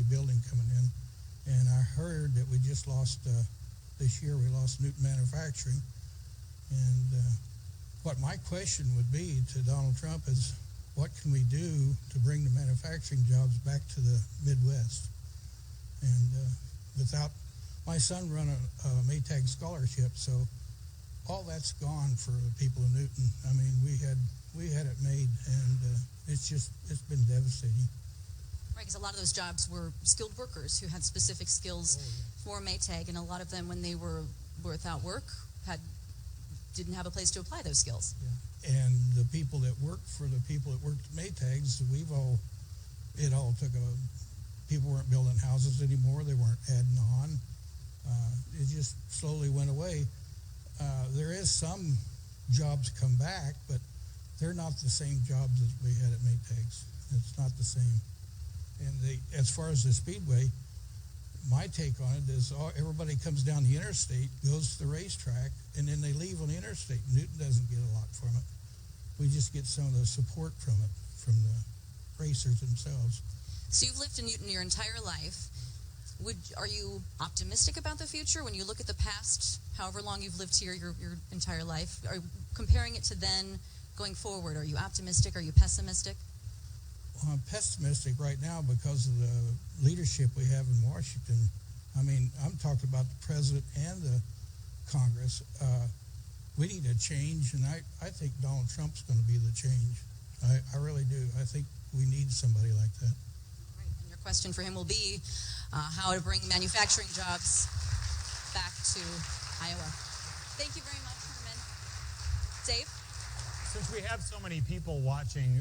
empty building coming in. And I heard that we just lost, this year we lost Newton Manufacturing. And what my question would be to Donald Trump is, what can we do to bring the manufacturing jobs back to the Midwest? And without, my son run a Maytag scholarship, so all that's gone for the people of Newton. I mean, we had it made, and it's been devastating. Right, because a lot of those jobs were skilled workers who had specific skills for Maytag, and a lot of them, when they were without work, didn't have a place to apply those skills. Yeah. And the people that worked for the people that worked at Maytags, it all took people weren't building houses anymore. They weren't adding on. It just slowly went away. There is some jobs come back, but they're not the same jobs as we had at Maytags. It's not the same. And as far as the Speedway, my take on it is everybody comes down the interstate, goes to the racetrack, and then they leave on the interstate. Newton doesn't get a lot from it. We just get some of the support from it, from the racers themselves. So you've lived in Newton your entire life. Are you optimistic about the future when you look at the past, however long you've lived here your entire life? Are you comparing it to then going forward? Are you optimistic? Are you pessimistic? Well, I'm pessimistic right now because of the leadership we have in Washington. I mean, I'm talking about the president and the Congress. We need a change, and I think Donald Trump's going to be the change. I really do. I think we need somebody like that. Right. And your question for him will be how to bring manufacturing jobs back to Iowa. Thank you very much, Herman. Dave? Since we have so many people watching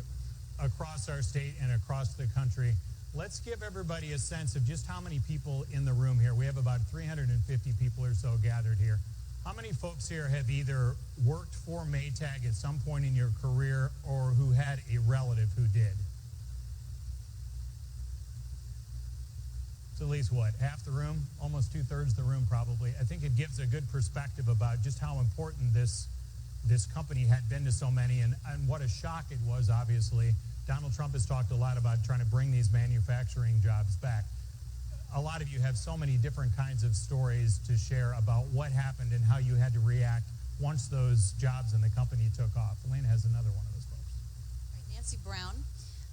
across our state and across the country, let's give everybody a sense of just how many people in the room here. We have about 350 people or so gathered here. How many folks here have either worked for Maytag at some point in your career or who had a relative who did? It's at least what, half the room? Almost 2/3 the room probably. I think it gives a good perspective about just how important this company had been to so many and what a shock it was, obviously. Donald Trump has talked a lot about trying to bring these manufacturing jobs back. A lot of you have so many different kinds of stories to share about what happened and how you had to react once those jobs in the company took off. Elena has another one of those folks. Right, Nancy Brown,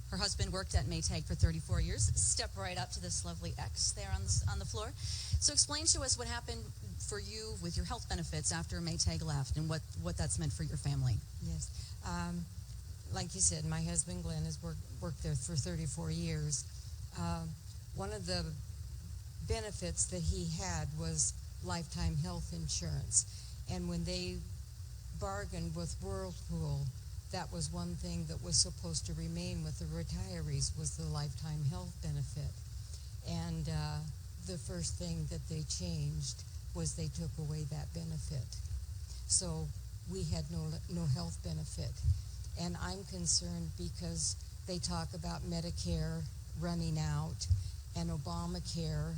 her husband worked at Maytag for 34 years. Step right up to this lovely X there on the floor. So explain to us what happened for you with your health benefits after Maytag left and what that's meant for your family. Yes. Like you said, my husband Glenn has worked there for 34 years. One of the benefits that he had was lifetime health insurance. And when they bargained with Whirlpool, that was one thing that was supposed to remain with the retirees was the lifetime health benefit. And the first thing that they changed was they took away that benefit. So we had no health benefit. And I'm concerned because they talk about Medicare running out and Obamacare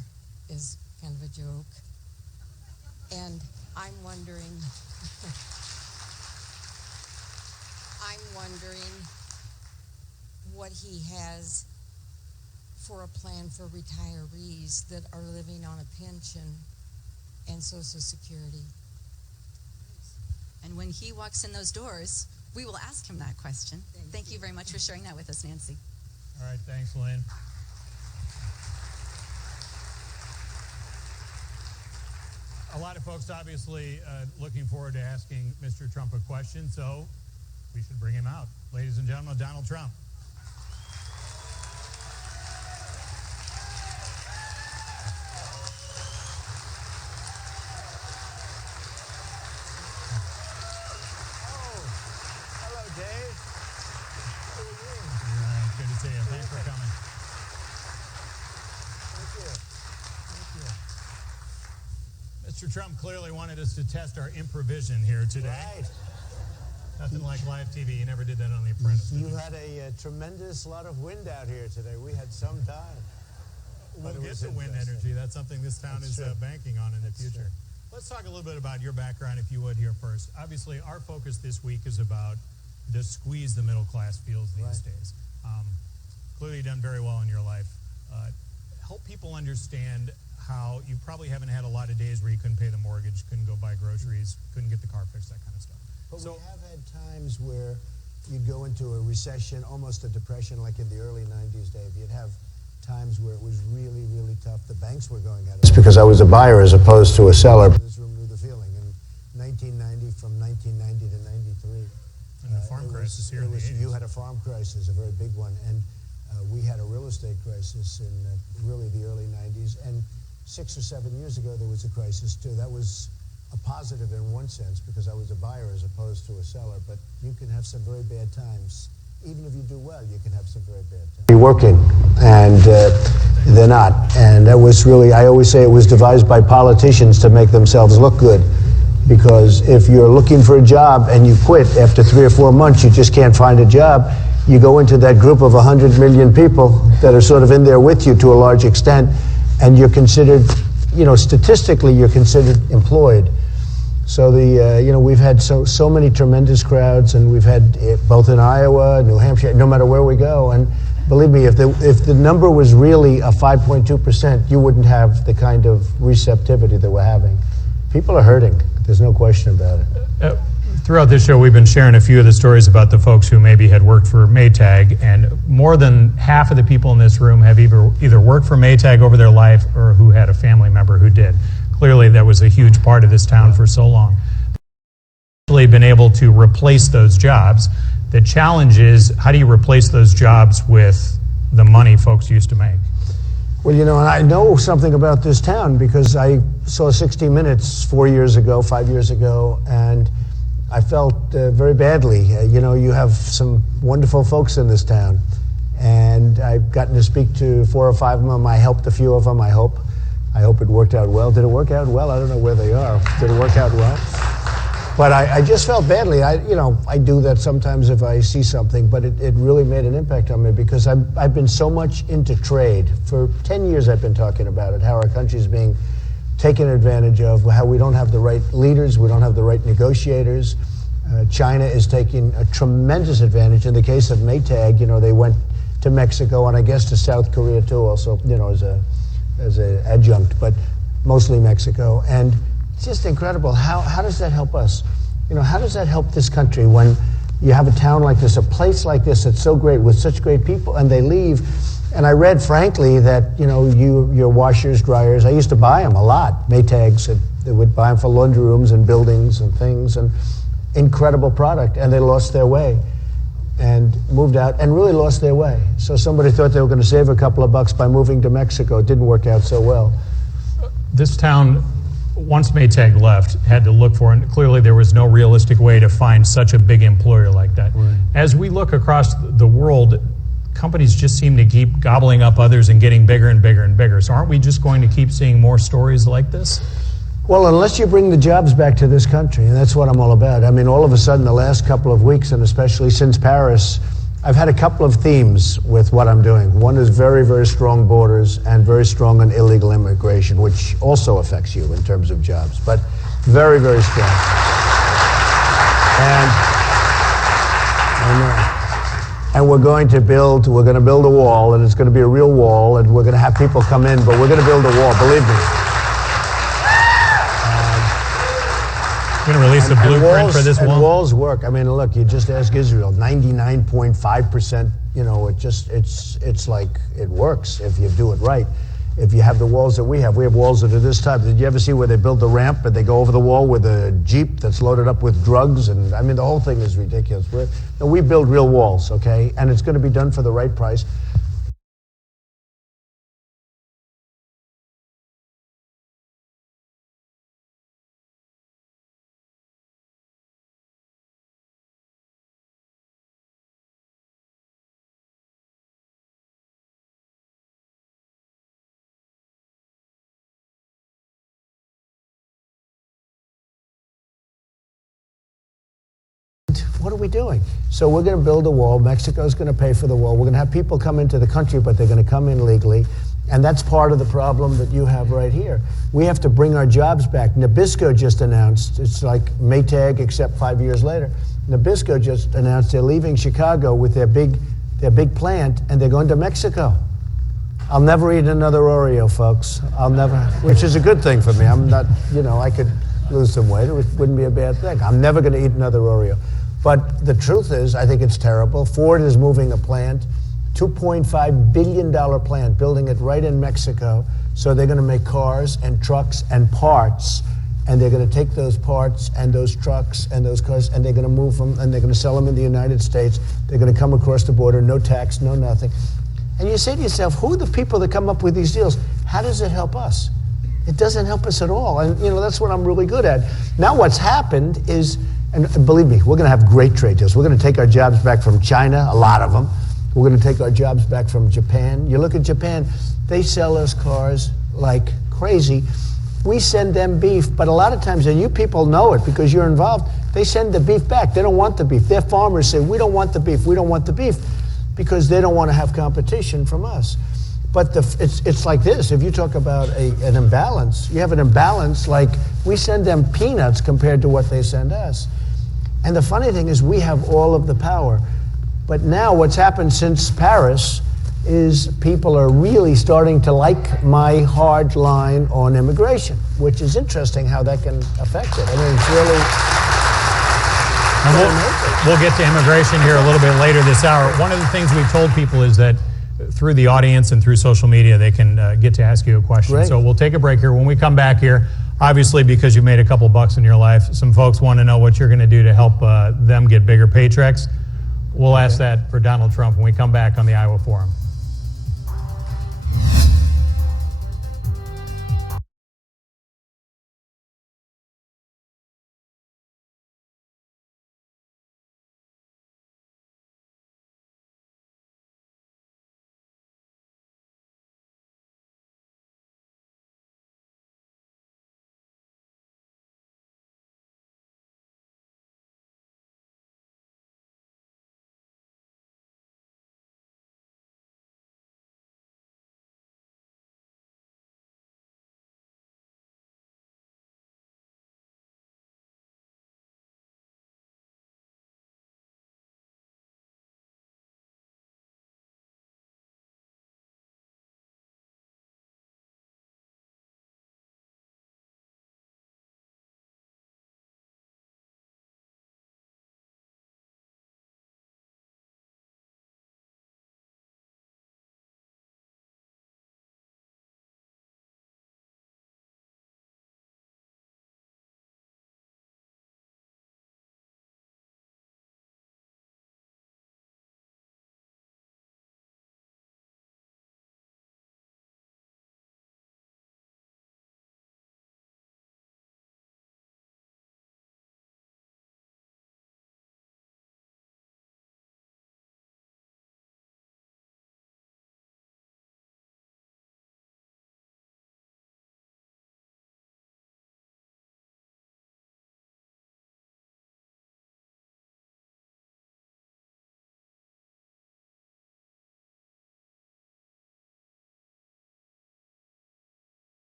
is kind of a joke. And I'm wondering what he has for a plan for retirees that are living on a pension and Social Security. And when he walks in those doors, we will ask him that question. Thank you very much for sharing that with us, Nancy. All right, thanks, Lynn. A lot of folks obviously looking forward to asking Mr. Trump a question, so we should bring him out. Ladies and gentlemen, Donald Trump. Mr. Trump clearly wanted us to test our improvisation here today. Right. Nothing like live TV. You never did that on The Apprentice. You had a tremendous lot of wind out here today. We had some time. We'll get to wind energy. That's something this town is banking on in the future. Let's talk a little bit about your background, if you would, here first. Obviously, our focus this week is about the squeeze the middle class feels these days. Clearly done very well in your life. help people understand how you probably haven't had a lot of days where you couldn't pay the mortgage, couldn't go buy groceries, couldn't get the car fixed, that kind of stuff. But we have had times where you'd go into a recession, almost a depression, like in the early 90s, Dave. You'd have times where it was really, really tough. The banks were going at it. It's because I was a buyer as opposed to a seller. This room knew the feeling. In 1990, from 1990 to 93. And the farm crisis here in the 80s. You had a farm crisis, a very big one. And we had a real estate crisis in really the early 90s. And 6 or 7 years ago, there was a crisis, too. That was a positive in one sense because I was a buyer as opposed to a seller. But you can have some very bad times. Even if you do well, you can have some very bad times. Be working, and they're not. And that was really, I always say it was devised by politicians to make themselves look good. Because if you're looking for a job and you quit after 3 or 4 months, you just can't find a job, you go into that group of 100 million people that are sort of in there with you to a large extent, and you're considered, statistically, you're considered employed. So we've had so many tremendous crowds, and we've had it both in Iowa, New Hampshire, no matter where we go. And believe me, if the number was really a 5.2%, you wouldn't have the kind of receptivity that we're having. People are hurting. There's no question about it. Throughout this show, we've been sharing a few of the stories about the folks who maybe had worked for Maytag, and more than half of the people in this room have either worked for Maytag over their life or who had a family member who did. Clearly, that was a huge part of this town for so long. They've been able to replace those jobs. The challenge is, how do you replace those jobs with the money folks used to make? Well, and I know something about this town because I saw 60 Minutes 4 years ago, 5 years ago, and I felt very badly. You have some wonderful folks in this town, and I've gotten to speak to 4 or 5 of them. I helped a few of them, I hope. I hope it worked out well. Did it work out well? I don't know where they are. Did it work out well? But I just felt badly. I do that sometimes if I see something, but it really made an impact on me because I've been so much into trade. For 10 years I've been talking about it, how our country's being taken advantage of, how we don't have the right leaders, we don't have the right negotiators. China is taking a tremendous advantage. In the case of Maytag, they went to Mexico and I guess to South Korea too, also, as an adjunct, but mostly Mexico. And it's just incredible. How does that help us? How does that help this country when you have a town like this, a place like this that's so great with such great people, and they leave? And I read, frankly, that, your washers, dryers, I used to buy them a lot. Maytags, they would buy them for laundry rooms and buildings and things, and incredible product, and they lost their way and moved out and really lost their way. So somebody thought they were going to save a couple of bucks by moving to Mexico. It didn't work out so well. This town, once Maytag left, had to look for, and clearly there was no realistic way to find such a big employer like that. Right. As we look across the world, companies just seem to keep gobbling up others and getting bigger and bigger and bigger. So aren't we just going to keep seeing more stories like this? Well, unless you bring the jobs back to this country, and that's what I'm all about. I mean, all of a sudden, the last couple of weeks, and especially since Paris, I've had a couple of themes with what I'm doing. One is very, very strong borders and very strong on illegal immigration, which also affects you in terms of jobs, but very, very strong. And we're going to build a wall, and it's going to be a real wall, and we're going to have people come in, but we're going to build a wall, believe me. We're going to release a blueprint for this wall? And walls work. I mean, look, you just ask Israel, 99.5%, it's like, it works if you do it right. If you have the walls that we have walls that are this type. Did you ever see where they build the ramp and they go over the wall with a Jeep that's loaded up with drugs? And I mean, the whole thing is ridiculous. We build real walls, okay? And it's going to be done for the right price. What are we doing? So we're going to build a wall. Mexico's going to pay for the wall. We're going to have people come into the country, but they're going to come in legally. And that's part of the problem that you have right here. We have to bring our jobs back. Nabisco just announced, it's like Maytag except 5 years later. Nabisco just announced they're leaving Chicago with their big plant, and they're going to Mexico. I'll never eat another Oreo, folks. I'll never, which is a good thing for me. I'm not, you know, I could lose some weight. It wouldn't be a bad thing. I'm never going to eat another Oreo. But the truth is, I think it's terrible. Ford is moving a plant, $2.5 billion plant, building it right in Mexico. So they're going to make cars and trucks and parts. And they're going to take those parts and those trucks and those cars and they're going to move them and they're going to sell them in the United States. They're going to come across the border, no tax, no nothing. And you say to yourself, who are the people that come up with these deals? How does it help us? It doesn't help us at all. And, you know, that's what I'm really good at. Now what's happened is, and believe me, we're going to have great trade deals. We're going to take our jobs back from China, a lot of them. We're going to take our jobs back from Japan. You look at Japan, they sell us cars like crazy. We send them beef, but a lot of times, and you people know it because you're involved, they send the beef back. They don't want the beef. Their farmers say, we don't want the beef, we don't want the beef, because they don't want to have competition from us. But it's like this. If you talk about an imbalance, you have an imbalance like we send them peanuts compared to what they send us. And the funny thing is we have all of the power. But now what's happened since Paris is people are really starting to like my hard line on immigration, which is interesting how that can affect it. I mean, it's really... And we'll get to immigration here a little bit later this hour. One of the things we've told people is that through the audience and through social media, they can get to ask you a question. Right. So we'll take a break here. When we come back here, obviously because you made a couple bucks in your life, some folks want to know what you're going to do to help them get bigger paychecks. We'll ask that for Donald Trump when we come back on the Iowa Forum.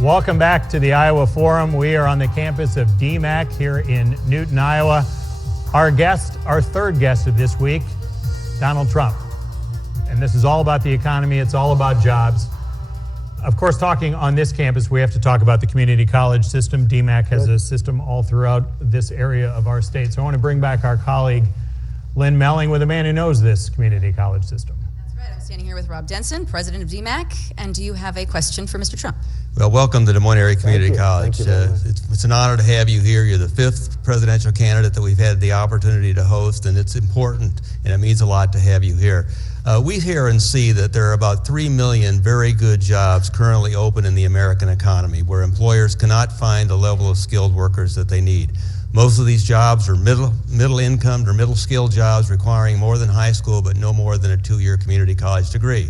Welcome back to the Iowa Forum. We are on the campus of DMACC here in Newton, Iowa. Our third guest of this week, Donald Trump. And this is all about the economy. It's all about jobs. Of course, talking on this campus, we have to talk about the community college system. DMACC has a system all throughout this area of our state. So I want to bring back our colleague, Lynn Melling, with a man who knows this community college system. That's right. I'm standing here with Rob Denson, president of DMACC. And do you have a question for Mr. Trump? Well, welcome to Des Moines Area Community College. Thank you very much. It's an honor to have you here. You're the 5th presidential candidate that we've had the opportunity to host, and it's important, and it means a lot to have you here. We hear and see that there are about 3 million very good jobs currently open in the American economy where employers cannot find the level of skilled workers that they need. Most of these jobs are middle income or middle skilled jobs requiring more than high school but no more than a 2-year community college degree.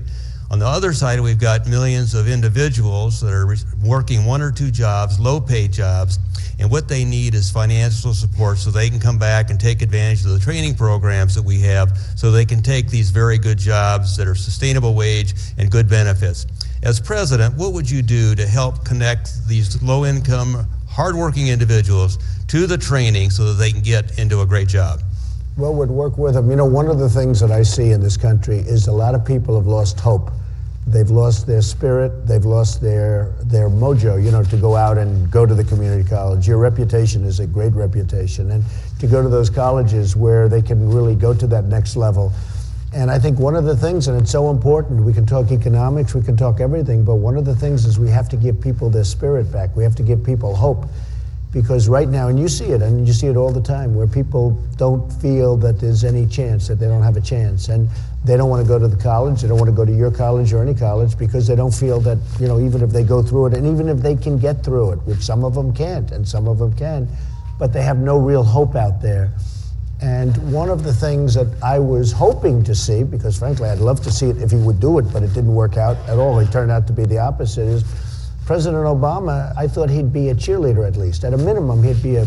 On the other side, we've got millions of individuals that are working 1 or 2 jobs, low-paid jobs, and what they need is financial support so they can come back and take advantage of the training programs that we have so they can take these very good jobs that are sustainable wage and good benefits. As president, what would you do to help connect these low-income, hardworking individuals to the training so that they can get into a great job? Well, we'd work with them. You know, one of the things that I see in this country is a lot of people have lost hope. They've lost their spirit. They've lost their mojo, you know, to go out and go to the community college. Your reputation is a great reputation. And to go to those colleges where they can really go to that next level. And I think one of the things, and it's so important, we can talk economics, we can talk everything, but one of the things is we have to give people their spirit back. We have to give people hope. Because right now, and you see it all the time, where people don't feel that there's any chance, that they don't have a chance. And they don't want to go to the college, they don't want to go to your college or any college because they don't feel that, you know, even if they go through it, and even if they can get through it, which some of them can't and some of them can, but they have no real hope out there. And one of the things that I was hoping to see, because frankly, I'd love to see it if he would do it, but it didn't work out at all, it turned out to be the opposite, is President Obama, I thought he'd be a cheerleader at least. At a minimum, he'd be a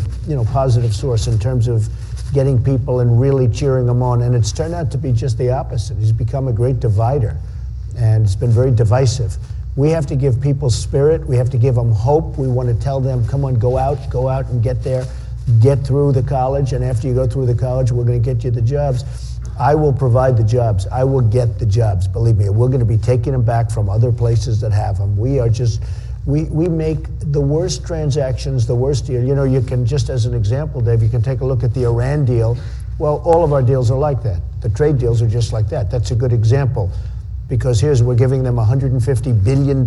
positive source in terms of getting people and really cheering them on. And it's turned out to be just the opposite. He's become a great divider, and it's been very divisive. We have to give people spirit. We have to give them hope. We want to tell them, come on, go out and get there, get through the college. And after you go through the college, we're going to get you the jobs. I will provide the jobs. I will get the jobs. Believe me, we're going to be taking them back from other places that have them. We are just... We make the worst transactions, the worst deal. You know, you can, just as an example, Dave, you can take a look at the Iran deal. Well, all of our deals are like that. The trade deals are just like that. That's a good example. Because we're giving them $150 billion.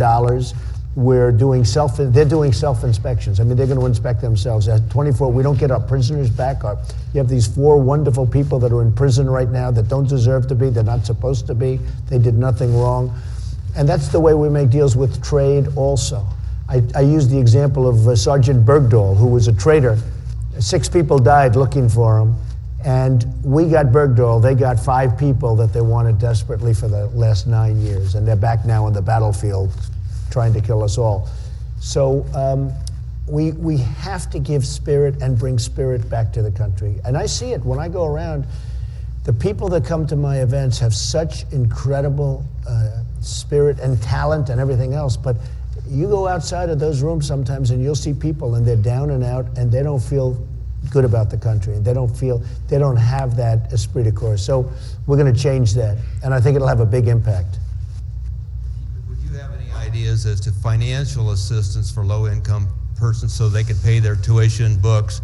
They're doing self-inspections. I mean, they're going to inspect themselves. At 24, we don't get our prisoners back. You have these 4 wonderful people that are in prison right now that don't deserve to be. They're not supposed to be. They did nothing wrong. And that's the way we make deals with trade also. I used the example of Sergeant Bergdahl, who was a traitor. 6 people died looking for him. And we got Bergdahl. They got 5 people that they wanted desperately for the last 9 years. And they're back now on the battlefield trying to kill us all. So we have to give spirit and bring spirit back to the country. And I see it when I go around. The people that come to my events have such incredible spirit and talent and everything else, but you go outside of those rooms sometimes and you'll see people and they're down and out and they don't feel good about the country. They don't have that esprit de corps. So we're going to change that, and I think it'll have a big impact. Would you have any ideas as to financial assistance for low-income persons so they can pay their tuition, books,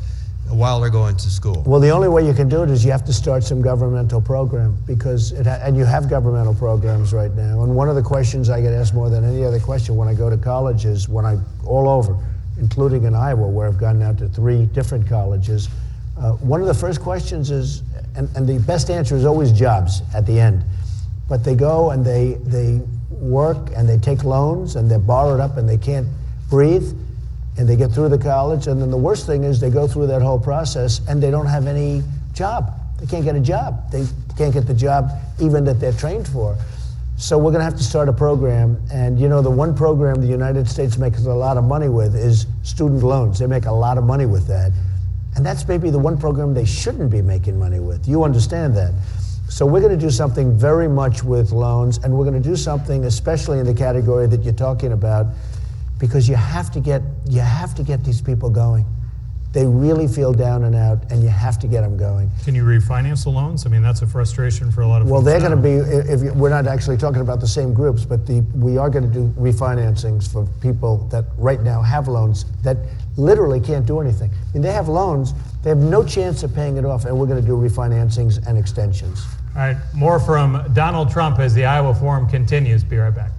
while they're going to school? Well, the only way you can do it is you have to start some governmental program, because and you have governmental programs right now. And one of the questions I get asked more than any other question when I go to colleges, all over, including in Iowa, where I've gone now to 3 different colleges, one of the first questions is, and the best answer is always jobs at the end, but they go and they work and they take loans and they're borrowed up and they can't breathe. And they get through the college, and then the worst thing is they go through that whole process and they don't have any job. They can't get a job. They can't get the job even that they're trained for. So we're going to have to start a program. And you know, the one program the United States makes a lot of money with is student loans. They make a lot of money with that. And that's maybe the one program they shouldn't be making money with. You understand that. So we're going to do something very much with loans, and we're going to do something especially in the category that you're talking about. because you have to get these people going. They really feel down and out, and you have to get them going. Can you refinance the loans? I mean, that's a frustration for a lot of Well, folks they're going now. to be, we're not actually talking about the same groups, but we are going to do refinancings for people that right now have loans that literally can't do anything. I mean, they have loans, they have no chance of paying it off, and we're going to do refinancings and extensions. All right, more from Donald Trump as the Iowa Forum continues. Be right back.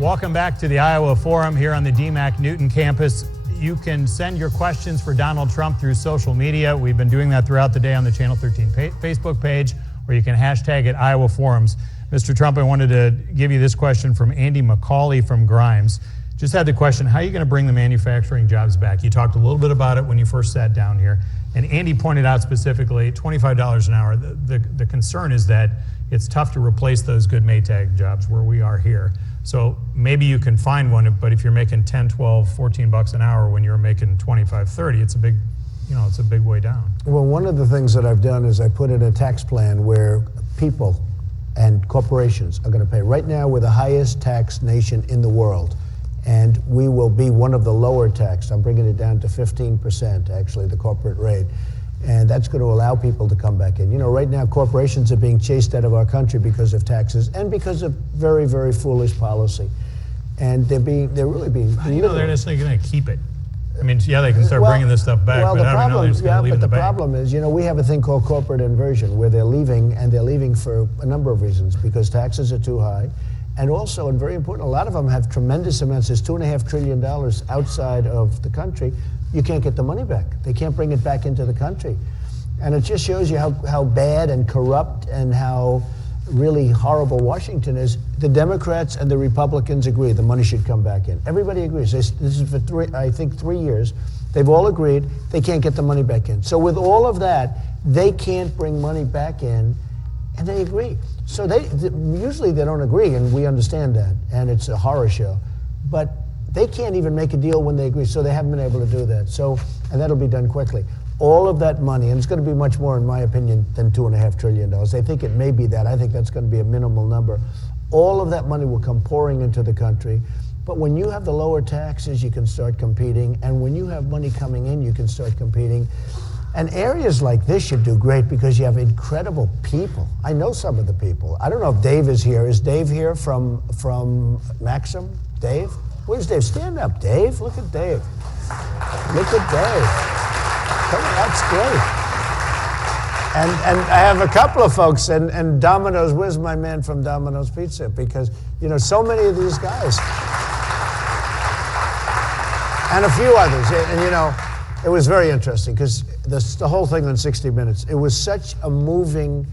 Welcome back to the Iowa Forum here on the DMACC Newton campus. You can send your questions for Donald Trump through social media. We've been doing that throughout the day on the Channel 13 Facebook page, or you can hashtag it Iowa Forums. Mr. Trump, I wanted to give you this question from Andy McCauley from Grimes. Just had the question, how are you going to bring the manufacturing jobs back? You talked a little bit about it when you first sat down here. And Andy pointed out specifically $25 an hour. The concern is that it's tough to replace those good Maytag jobs where we are here. So maybe you can find one, but if you're making 10, 12, 14 bucks an hour when you're making 25, 30, it's a big, it's a big way down. Well, one of the things that I've done is I put in a tax plan where people and corporations are going to pay. Right now, we're the highest taxed nation in the world, and we will be one of the lower taxed. I'm bringing it down to 15%, actually, the corporate rate. And that's going to allow people to come back in. Right now, corporations are being chased out of our country because of taxes and because of very, very foolish policy. And they're really being... How do you know they're necessarily going to keep it? I mean, yeah, they can start bringing this stuff back, but I don't know, they're just going to leave it in the bank. Problem is, we have a thing called corporate inversion where they're leaving, and they're leaving for a number of reasons, because taxes are too high. And also, and very important, a lot of them have tremendous amounts. There's $2.5 trillion outside of the country. You can't get the money back. They can't bring it back into the country. And it just shows you how bad and corrupt and how really horrible Washington is. The Democrats and the Republicans agree the money should come back in. Everybody agrees. This is for 3 years. They've all agreed they can't get the money back in. So with all of that, they can't bring money back in, and they agree. So usually they don't agree, and we understand that, and it's a horror show. But they can't even make a deal when they agree, so they haven't been able to do that. So, and that'll be done quickly. All of that money, and it's going to be much more, in my opinion, than $2.5 trillion. They think it may be that. I think that's going to be a minimal number. All of that money will come pouring into the country. But when you have the lower taxes, you can start competing. And when you have money coming in, you can start competing. And areas like this should do great because you have incredible people. I know some of the people. I don't know if Dave is here. Is Dave here from Maxim? Dave? Where's Dave? Stand up, Dave. Look at Dave. Look at Dave. That's great. And I have a couple of folks, and Domino's, where's my man from Domino's Pizza? Because, so many of these guys. And a few others. And, it was very interesting because the whole thing on 60 Minutes, it was such a moving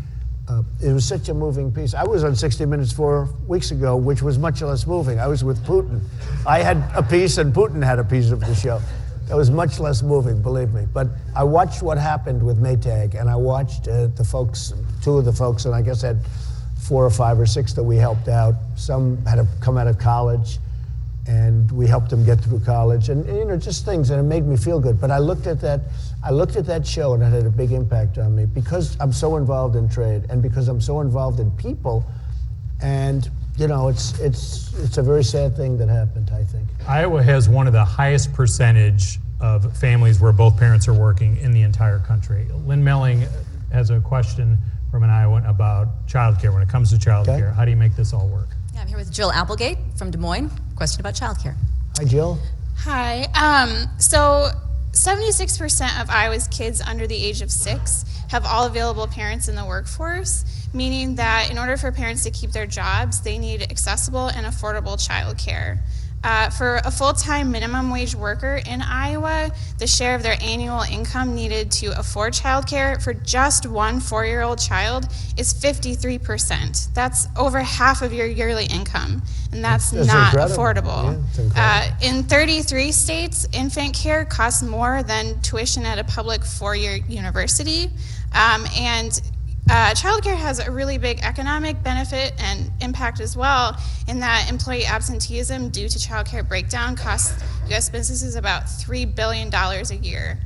piece. I was on 60 Minutes 4 weeks ago, which was much less moving. I was with Putin. I had a piece and Putin had a piece of the show. It was much less moving, believe me. But I watched what happened with Maytag, and I watched the folks, two of the folks, and I guess I had 4 or 5 or 6 that we helped out. Some had come out of college, and we helped them get through college, and just things, and it made me feel good. But I looked at that show, and it had a big impact on me because I'm so involved in trade, and because I'm so involved in people, and it's a very sad thing that happened, I think. Iowa has one of the highest percentage of families where both parents are working in the entire country. Lynn Melling has a question from an Iowan about childcare. When it comes to childcare, Okay. How do you make this all work? Yeah, I'm here with Jill Applegate from Des Moines. Question about childcare. Hi, Jill. Hi. So 76% of Iowa's kids under the age of 6 have all available parents in the workforce, meaning that in order for parents to keep their jobs, they need accessible and affordable childcare. For a full-time minimum wage worker in Iowa, the share of their annual income needed to afford childcare for just one 4-year-old child is 53%. That's over half of your yearly income, and that's not incredible. affordable. Yeah, it's incredible. In 33 states, infant care costs more than tuition at a public 4-year university, and childcare has a really big economic benefit and impact as well, in that employee absenteeism due to childcare breakdown costs U.S. businesses about $3 billion a year.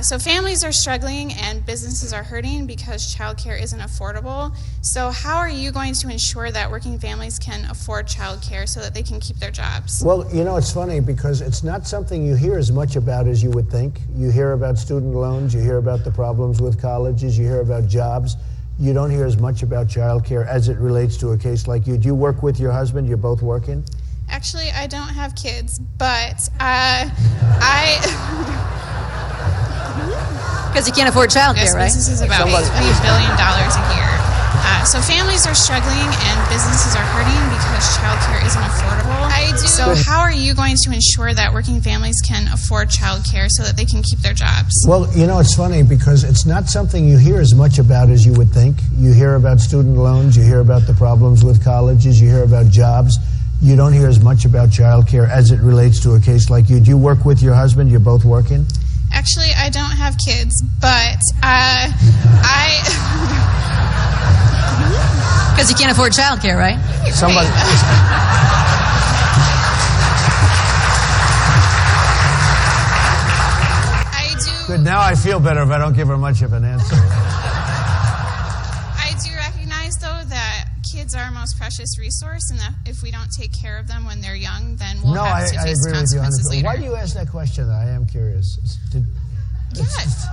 So families are struggling and businesses are hurting because childcare isn't affordable. So how are you going to ensure that working families can afford childcare so that they can keep their jobs? Well, it's funny because it's not something you hear as much about as you would think. You hear about student loans, you hear about the problems with colleges, you hear about jobs. You don't hear as much about childcare as it relates to a case like you. Do you work with your husband? You're both working? Actually, I don't have kids, but Because you can't afford childcare, Yes, right? business is about $3 billion a year. So families are struggling and businesses are hurting because childcare isn't affordable. So how are you going to ensure that working families can afford childcare so that they can keep their jobs? Well, it's funny because it's not something you hear as much about as you would think. You hear about student loans, you hear about the problems with colleges, you hear about jobs. You don't hear as much about childcare as it relates to a case like you. Do you work with your husband? You're both working? Actually, I don't have kids, but Because you can't afford childcare, right? Somebody. I do. Good. Now I feel better if I don't give her much of an answer. I do recognize, though, that kids are our most precious resource, and that if we don't take care of them when they're young, then we'll have to face agree with you consequences 100%. later. Why do you ask that question? I am curious. It's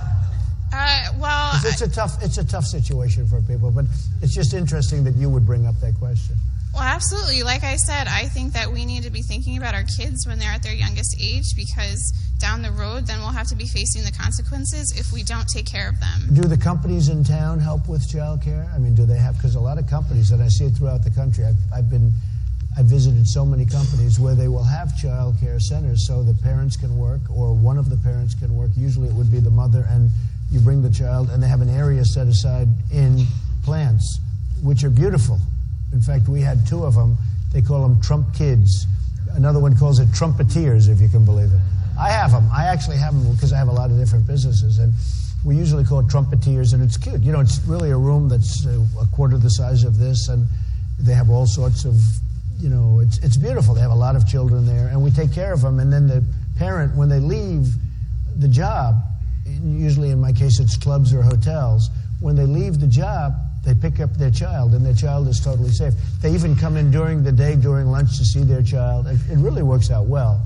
a tough situation for people, but it's just interesting that you would bring up that question. Well, absolutely. Like I said, I think that we need to be thinking about our kids when they're at their youngest age, because down the road, then we'll have to be facing the consequences if we don't take care of them. Do the companies in town help with childcare? I mean, do they have, because a lot of companies, and I see it throughout the country, I've visited so many companies where they will have child care centers so the parents can work, or one of the parents can work. Usually it would be the mother, and you bring the child, and they have an area set aside in plants, which are beautiful. In fact, we had 2 of them. They call them Trump kids. Another one calls it Trumpeteers, if you can believe it. I have them. I actually have them because I have a lot of different businesses, and we usually call it Trumpeteers, and it's cute. You know, it's really a room that's a quarter the size of this, and they have all sorts of, you know, it's beautiful. They have a lot of children there, and we take care of them, and then the parent, when they leave the job, usually in my case it's clubs or hotels, when they leave the job, they pick up their child, and their child is totally safe. They even come in during the day, during lunch, to see their child. It really works out well.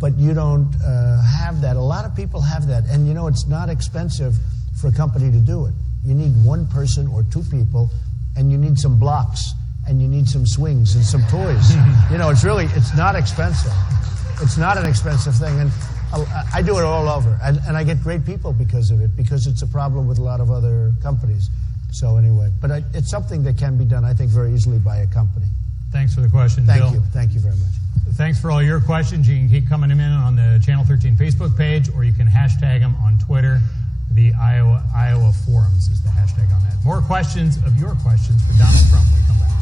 But you don't have that. A lot of people have that. And, you know, it's not expensive for a company to do it. You need 1 person or 2 people, and you need some blocks, and you need some swings and some toys. You know, it's not expensive. It's not an expensive thing. And I do it all over. And I get great people because of it, because it's a problem with a lot of other companies. So anyway, but it's something that can be done, I think, very easily by a company. Thanks for the question, Bill. Thank you. Thank you very much. Thanks for all your questions. You can keep coming in on the Channel 13 Facebook page, or you can hashtag them on Twitter. The Iowa Forums is the hashtag on that. More questions of your questions from Donald Trump. We'll come back.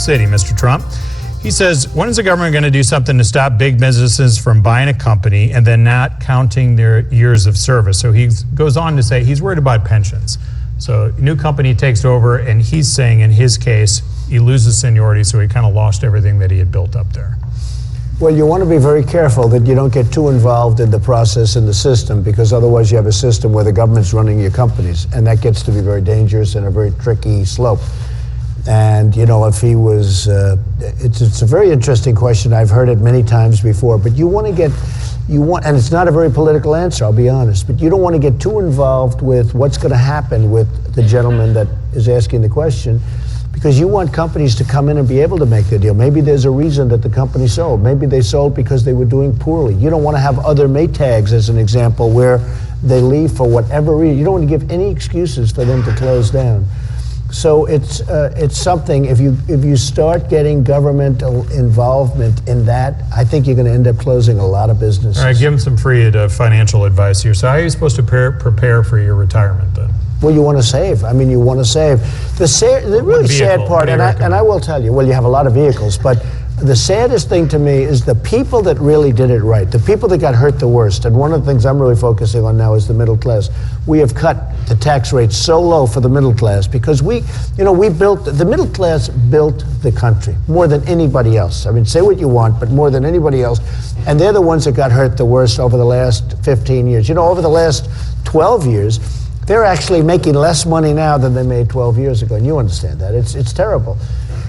City, Mr. Trump. He says, when is the government going to do something to stop big businesses from buying a company and then not counting their years of service? So he goes on to say he's worried about pensions. So a new company takes over, and he's saying in his case he loses seniority, so he kind of lost everything that he had built up there. Well, you want to be very careful that you don't get too involved in the process and the system, because otherwise you have a system where the government's running your companies, and that gets to be very dangerous and a very tricky slope. And, you know, if he was, it's a very interesting question. I've heard it many times before, but you want to get, and it's not a very political answer, I'll be honest, but you don't want to get too involved with what's going to happen with the gentleman that is asking the question, because you want companies to come in and be able to make their deal. Maybe there's a reason that the company sold. Maybe they sold because they were doing poorly. You don't want to have other Maytags, as an example, where they leave for whatever reason. You don't want to give any excuses for them to close down. So it's something, if you start getting governmental involvement in that, I think you're going to end up closing a lot of businesses. All right, give him some free financial advice here. So how are you supposed to prepare for your retirement then? Well, you want to save. I mean, you want to save. The really sad part, and I will tell you, well, you have a lot of vehicles, but the saddest thing to me is the people that really did it right, the people that got hurt the worst. And one of the things I'm really focusing on now is the middle class. We have cut the tax rate so low for the middle class because the middle class built the country more than anybody else. I mean, say what you want, but more than anybody else. And they're the ones that got hurt the worst over the last 15 years. You know, over the last 12 years, they're actually making less money now than they made 12 years ago, and you understand that. It's terrible.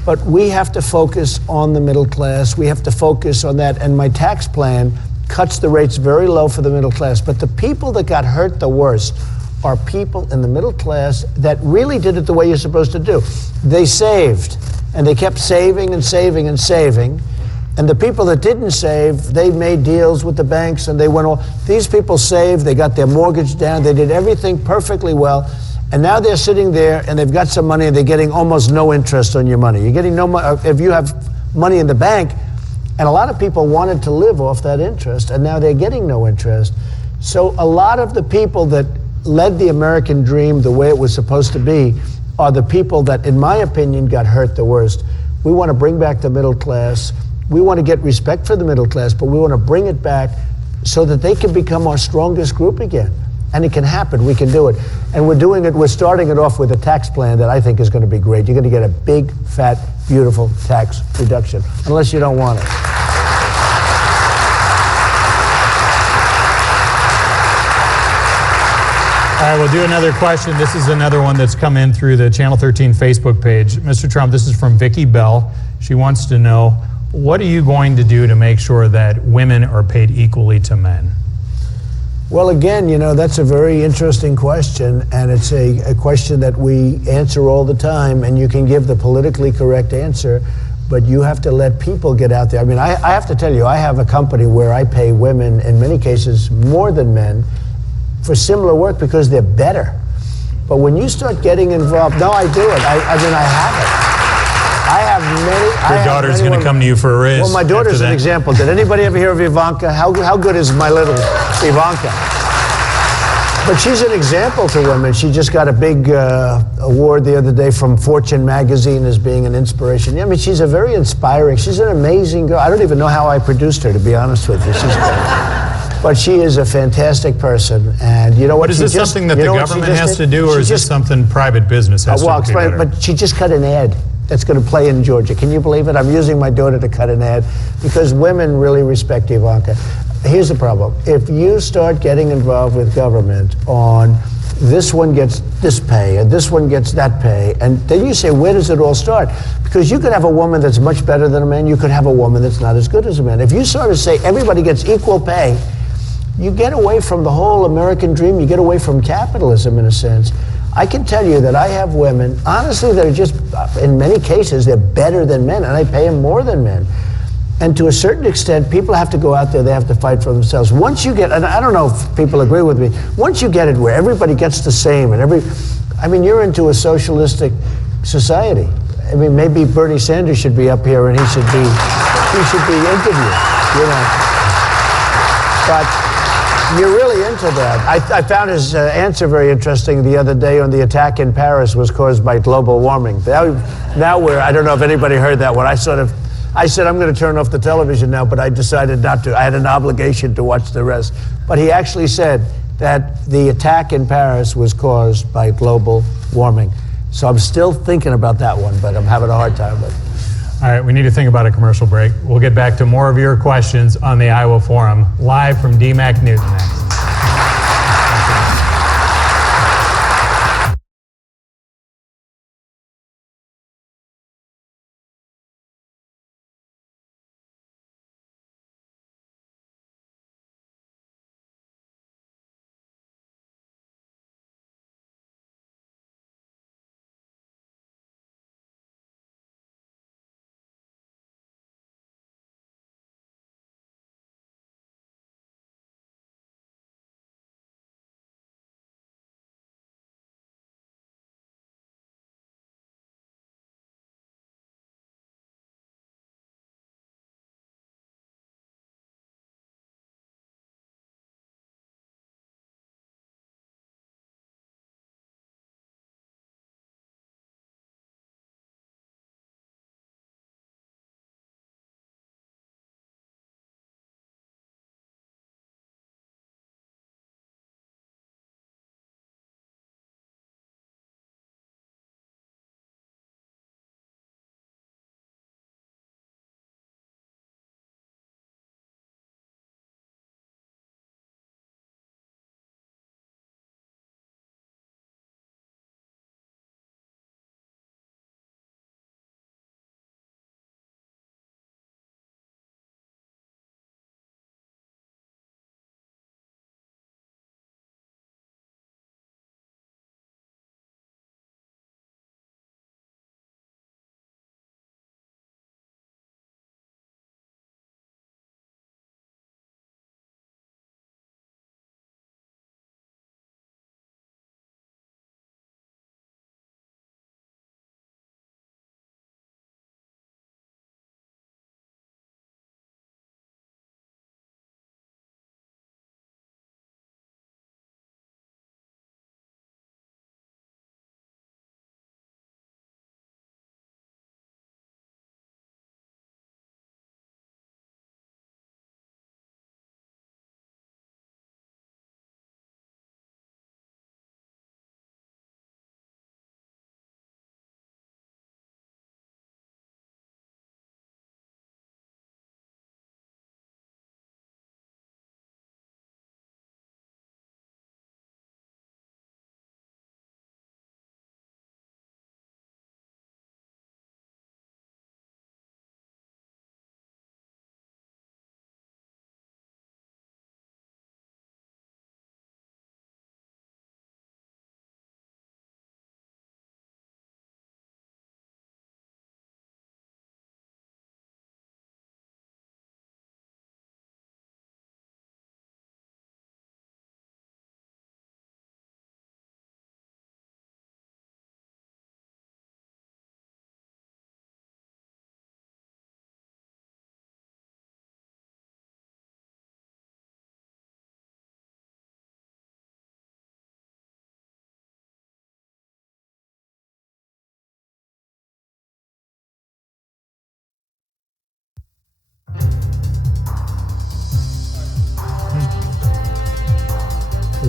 But we have to focus on the middle class. We have to focus on that, and my tax plan cuts the rates very low for the middle class. But the people that got hurt the worst are people in the middle class that really did it the way you're supposed to do. They saved, and they kept saving and saving and saving. And the people that didn't save, they made deals with the banks and they went all. These people saved, they got their mortgage down, they did everything perfectly well. And now they're sitting there and they've got some money and they're getting almost no interest on your money. You're getting no money if you have money in the bank. And a lot of people wanted to live off that interest, and now they're getting no interest. So a lot of the people that led the American dream the way it was supposed to be are the people that, in my opinion, got hurt the worst. We want to bring back the middle class. We want to get respect for the middle class, but we want to bring it back so that they can become our strongest group again. And it can happen. We can do it. And we're doing it. We're starting it off with a tax plan that I think is going to be great. You're going to get a big, fat, beautiful tax reduction, unless you don't want it. All right, we'll do another question. This is another one that's come in through the Channel 13 Facebook page. Mr. Trump, this is from Vicki Bell. She wants to know, what are you going to do to make sure that women are paid equally to men? Well, again, you know, that's a very interesting question, and it's a question that we answer all the time, and you can give the politically correct answer, but you have to let people get out there. I mean, I have to tell you, I have a company where I pay women, in many cases, more than men, for similar work because they're better. But when you start getting involved, no, I do it. I mean, I have it. I have many. Your daughter's going to come to you for a raise. Well, my daughter's an example. Did anybody ever hear of Ivanka? How good is my little Ivanka? But she's an example to women. She just got a big award the other day from Fortune magazine as being an inspiration. I mean, she's a very inspiring. She's an amazing girl. I don't even know how I produced her, to be honest with you. But she is a fantastic person, and you know what? But is this something that the government has to do, or is this something private business has to do? Well, but she just cut an ad that's going to play in Georgia. Can you believe it? I'm using my daughter to cut an ad because women really respect Ivanka. Here's the problem. If you start getting involved with government on this one gets this pay and this one gets that pay, and then you say, where does it all start? Because you could have a woman that's much better than a man. You could have a woman that's not as good as a man. If you sort of say everybody gets equal pay, you get away from the whole American dream. You get away from capitalism, in a sense. I can tell you that I have women, honestly, that are just, in many cases, they're better than men, and I pay them more than men. And to a certain extent, people have to go out there, they have to fight for themselves. Once you get, and I don't know if people agree with me, once you get it where everybody gets the same, and I mean, you're into a socialistic society. I mean, maybe Bernie Sanders should be up here and he should be interviewed, you know. But you're really into that. I found his answer very interesting the other day on the attack in Paris was caused by global warming. Now I don't know if anybody heard that one. I said, I'm going to turn off the television now, but I decided not to. I had an obligation to watch the rest. But he actually said that the attack in Paris was caused by global warming. So I'm still thinking about that one, but I'm having a hard time with it. All right, we need to think about a commercial break. We'll get back to more of your questions on the Iowa Forum, live from DMACC Newton next.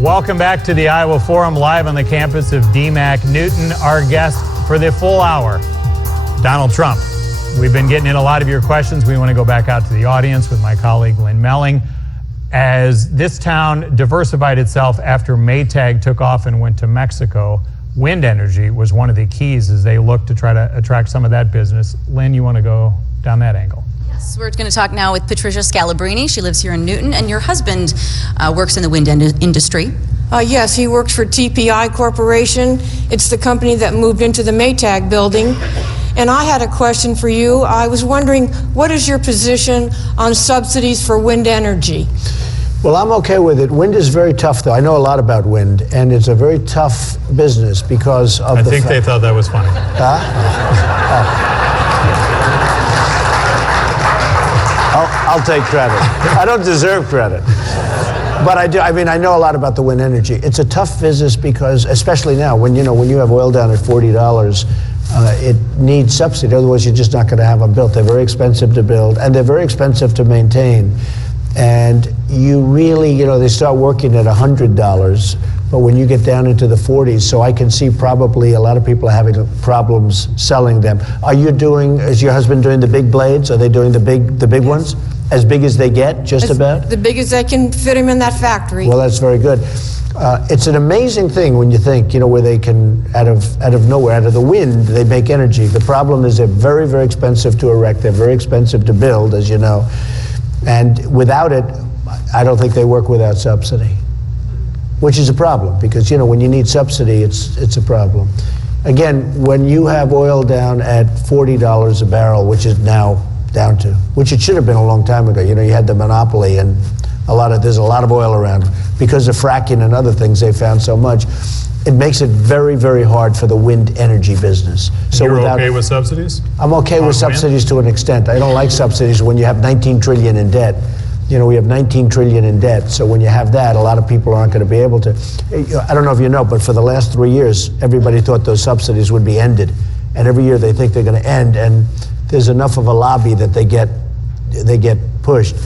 Welcome back to the Iowa Forum, live on the campus of DMACC Newton. Our guest for the full hour, Donald Trump. We've been getting in a lot of your questions. We want to go back out to the audience with my colleague Lynn Melling. As this town diversified itself after Maytag took off and went to Mexico, wind energy was one of the keys as they looked to try to attract some of that business. Lynn, you want to go down that angle? Yes, we're going to talk now with Patricia Scalabrini. She lives here in Newton, and your husband works in the wind industry. Yes, he works for TPI Corporation. It's the company that moved into the Maytag building. And I had a question for you. I was wondering, what is your position on subsidies for wind energy? Well, I'm okay with it. Wind is very tough, though. I know a lot about wind, and it's a very tough business because of I think they thought that was funny. I'll take credit. I don't deserve credit. But I do. I mean, I know a lot about the wind energy. It's a tough business because, especially now, when you have oil down at $40, it needs subsidy. Otherwise, you're just not going to have them built. They're very expensive to build, and they're very expensive to maintain. And you really, they start working at $100 But when you get down into the 40s, so I can see probably a lot of people are having problems selling them. Is your husband doing the big blades? Are they doing the big ones? As big as they get, just about? The biggest I can fit him in that factory. Well, that's very good. It's an amazing thing when you think, where they can, out of nowhere, out of the wind, they make energy. The problem is they're very, very expensive to erect. They're very expensive to build, as you know. And without it, I don't think they work without subsidy, which is a problem because, when you need subsidy, it's a problem. Again, when you have oil down at $40 a barrel, which is now down to, which it should have been a long time ago. You had the monopoly and there's a lot of oil around. Because of fracking and other things, they found so much. It makes it very, very hard for the wind energy business. So you're okay with subsidies? I'm okay with subsidies to an extent. I don't like subsidies when you have 19 trillion in debt. We have 19 trillion in debt. So when you have that, a lot of people aren't going to be able to. I don't know if you know, but for the last 3 years, everybody thought those subsidies would be ended. And every year they think they're going to end. And there's enough of a lobby that they get pushed.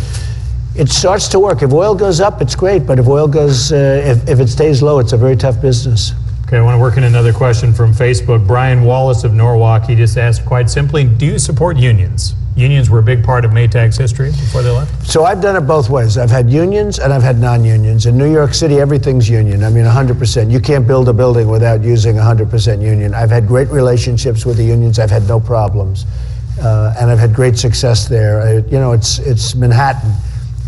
It starts to work. If oil goes up, it's great. But if oil goes, if it stays low, it's a very tough business. Okay, I want to work in another question from Facebook. Brian Wallace of Norwalk, he just asked quite simply, do you support unions? Unions were a big part of Maytag's history before they left. So I've done it both ways. I've had unions and I've had non-unions. In New York City, everything's union. 100%. You can't build a building without using 100% union. I've had great relationships with the unions. I've had no problems. And I've had great success there. It's Manhattan.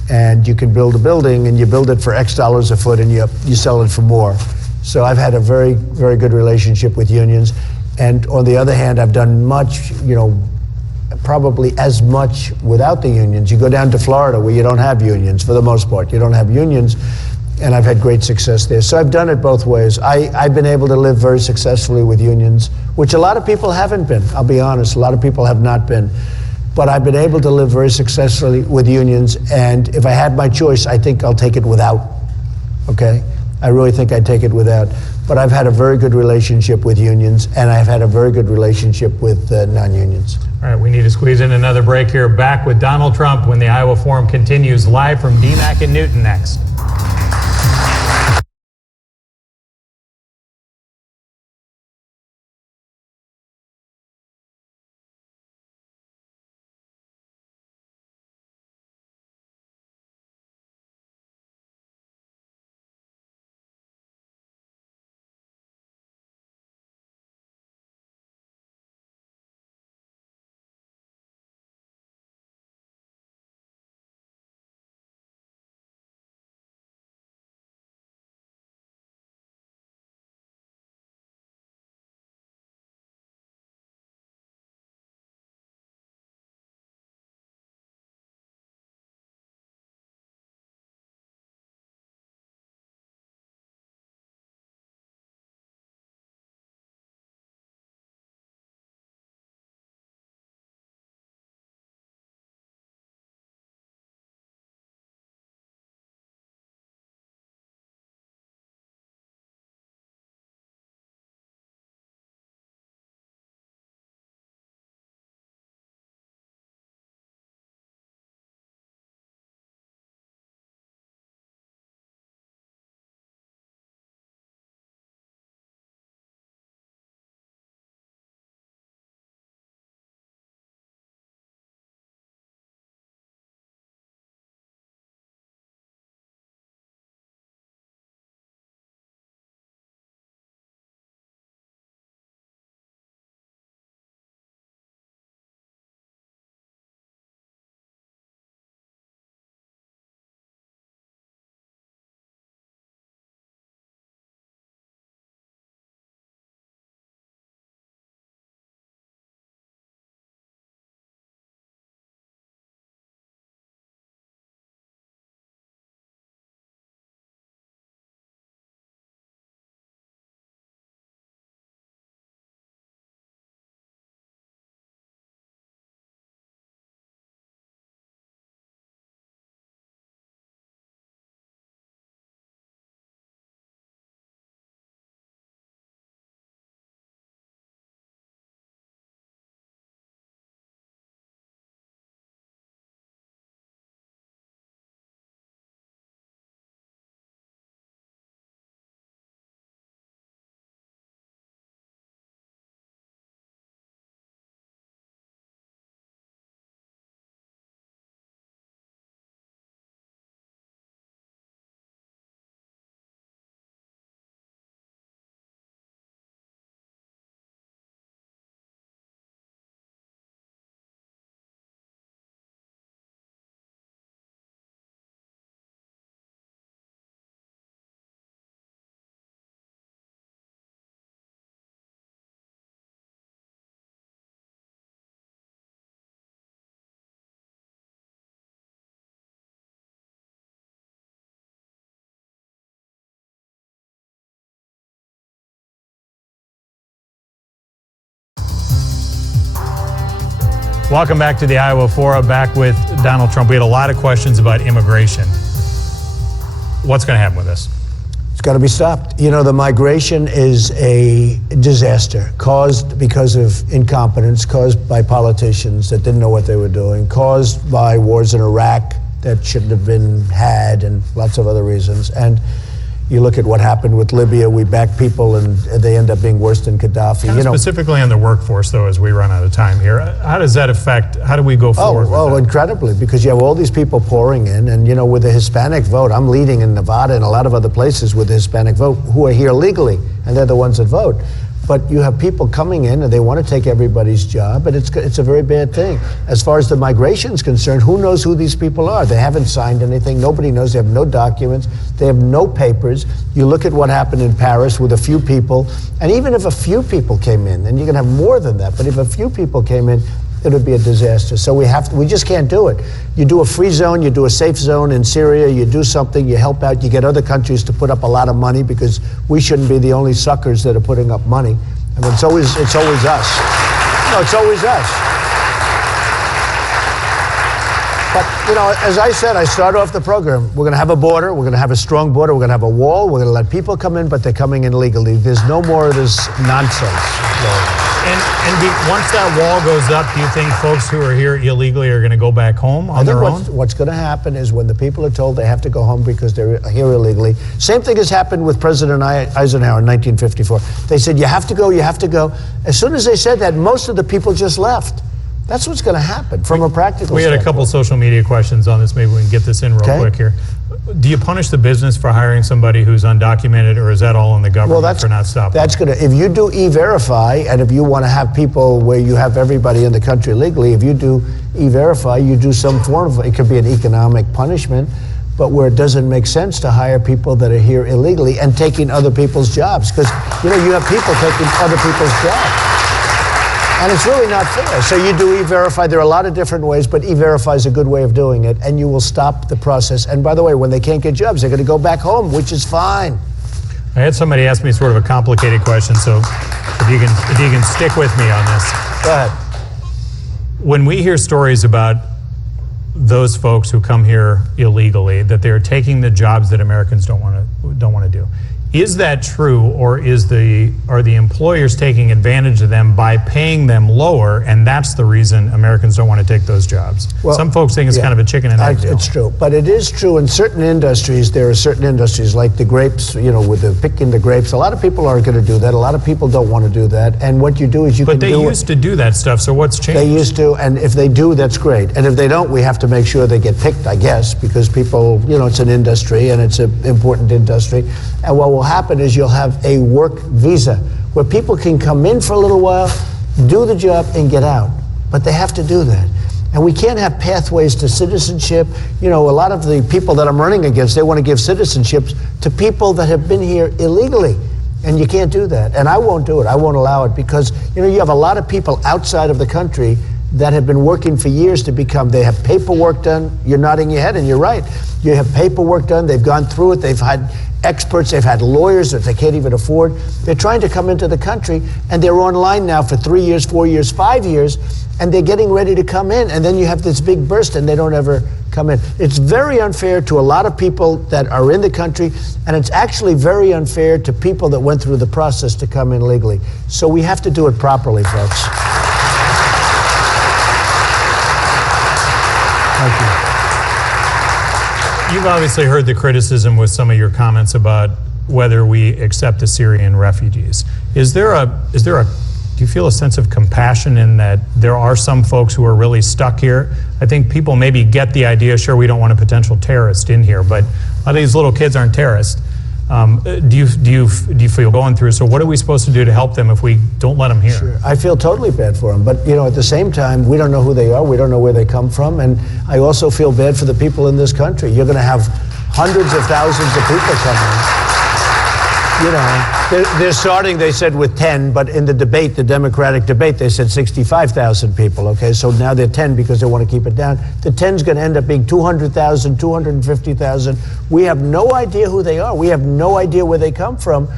And you can build a building and you build it for X dollars a foot and you sell it for more. So I've had a very, very good relationship with unions. And on the other hand, I've done much, probably as much without the unions. You go down to Florida where you don't have unions for the most part. You don't have unions. And I've had great success there. So I've done it both ways. I've been able to live very successfully with unions, which a lot of people haven't been. I'll be honest. A lot of people have not been. But I've been able to live very successfully with unions. And if I had my choice, I think I'll take it without. Okay? I really think I'd take it without. But I've had a very good relationship with unions, and I've had a very good relationship with non-unions. All right, we need to squeeze in another break here. Back with Donald Trump when the Iowa Forum continues live from DMACC Newton next. Welcome back to the Iowa Forum, back with Donald Trump. We had a lot of questions about immigration. What's going to happen with this? It's got to be stopped. You know, the migration is a disaster caused because of incompetence, caused by politicians that didn't know what they were doing, caused by wars in Iraq that shouldn't have been had, and lots of other reasons. And you look at what happened with Libya. We back people, and they end up being worse than Gaddafi. Kind of specifically on the workforce, though, as we run out of time here. How does that affect, how do we go forward? Oh, incredibly, because you have all these people pouring in, and, you know, with the Hispanic vote, I'm leading in Nevada and a lot of other places with the Hispanic vote who are here legally, and they're the ones that vote. But you have people coming in, and they want to take everybody's job, and it's a very bad thing. As far as the migration is concerned, who knows who these people are? They haven't signed anything. Nobody knows. They have no documents. They have no papers. You look at what happened in Paris with a few people, and even if a few people came in, and you can have more than that, but if a few people came in, it would be a disaster. So we just can't do it. You do a free zone, you do a safe zone in Syria, you do something, you help out, you get other countries to put up a lot of money, because we shouldn't be the only suckers that are putting up money. I mean, it's always us. No, it's always us. But, you know, as I said, I started off the program, we're going to have a border, we're going to have a strong border, we're going to have a wall, we're going to let people come in, but they're coming in legally. There's no more of this nonsense. Once that wall goes up, do you think folks who are here illegally are going to go back home on their own? What's going to happen is when the people are told they have to go home because they're here illegally. Same thing has happened with President Eisenhower in 1954. They said, you have to go, you have to go. As soon as they said that, most of the people just left. That's what's going to happen from a practical standpoint. We had a couple social media questions on this. Maybe we can get this in real quick here. Do you punish the business for hiring somebody who's undocumented, or is that all in the government for not stopping? That's going to, if you do E-Verify, and if you want to have people where you have everybody in the country legally, if you do E-Verify, you do some form of, it could be an economic punishment, but where it doesn't make sense to hire people that are here illegally and taking other people's jobs. Because, you know, you have people taking other people's jobs. And it's really not fair. So you do E-Verify. There are a lot of different ways, but E-Verify is a good way of doing it, and you will stop the process. And by the way, when they can't get jobs, they're going to go back home, which is fine. I had somebody ask me sort of a complicated question, so if you can stick with me on this. Go ahead. When we hear stories about those folks who come here illegally, that they're taking the jobs that Americans don't want to do, is that true, or are the employers taking advantage of them by paying them lower, and that's the reason Americans don't want to take those jobs? Well, some folks think it's kind of a chicken and egg deal. It's true, but it is true in certain industries. There are certain industries like the grapes, you know, with the picking the grapes. A lot of people aren't going to do that. A lot of people don't want to do that. And what you do is But they used to do that stuff, so what's changed? They used to, and if they do, that's great. And if they don't, we have to make sure they get picked, I guess, because people, you know, it's an industry, and it's an important industry. And what will happen is you'll have a work visa where people can come in for a little while, do the job, and get out. But they have to do that. And we can't have pathways to citizenship. You know, a lot of the people that I'm running against, they want to give citizenships to people that have been here illegally. And you can't do that. And I won't do it. I won't allow it, because, you know, you have a lot of people outside of the country that have been working for years to become, they have paperwork done. You're nodding your head, and you're right. You have paperwork done. They've gone through it. They've had experts. They've had lawyers that they can't even afford. They're trying to come into the country, and they're online now for 3 years, 4 years, 5 years, and they're getting ready to come in. And then you have this big burst, and they don't ever come in. It's very unfair to a lot of people that are in the country, and it's actually very unfair to people that went through the process to come in legally. So we have to do it properly, folks. Thank you. You've obviously heard the criticism with some of your comments about whether we accept the Syrian refugees. Do you feel a sense of compassion in that there are some folks who are really stuck here? I think people maybe get the idea, sure, we don't want a potential terrorist in here, but a lot of these little kids aren't terrorists. Do you feel going through? So what are we supposed to do to help them if we don't let them here? Sure. I feel totally bad for them, but you know, at the same time, we don't know who they are. We don't know where they come from, and I also feel bad for the people in this country. You're going to have hundreds of thousands of people coming. You know, they're starting, they said, with 10, but in the debate, the Democratic debate, they said 65,000 people, okay? So now they're 10 because they want to keep it down. The 10's going to end up being 200,000, 250,000. We have no idea who they are. We have no idea where they come from.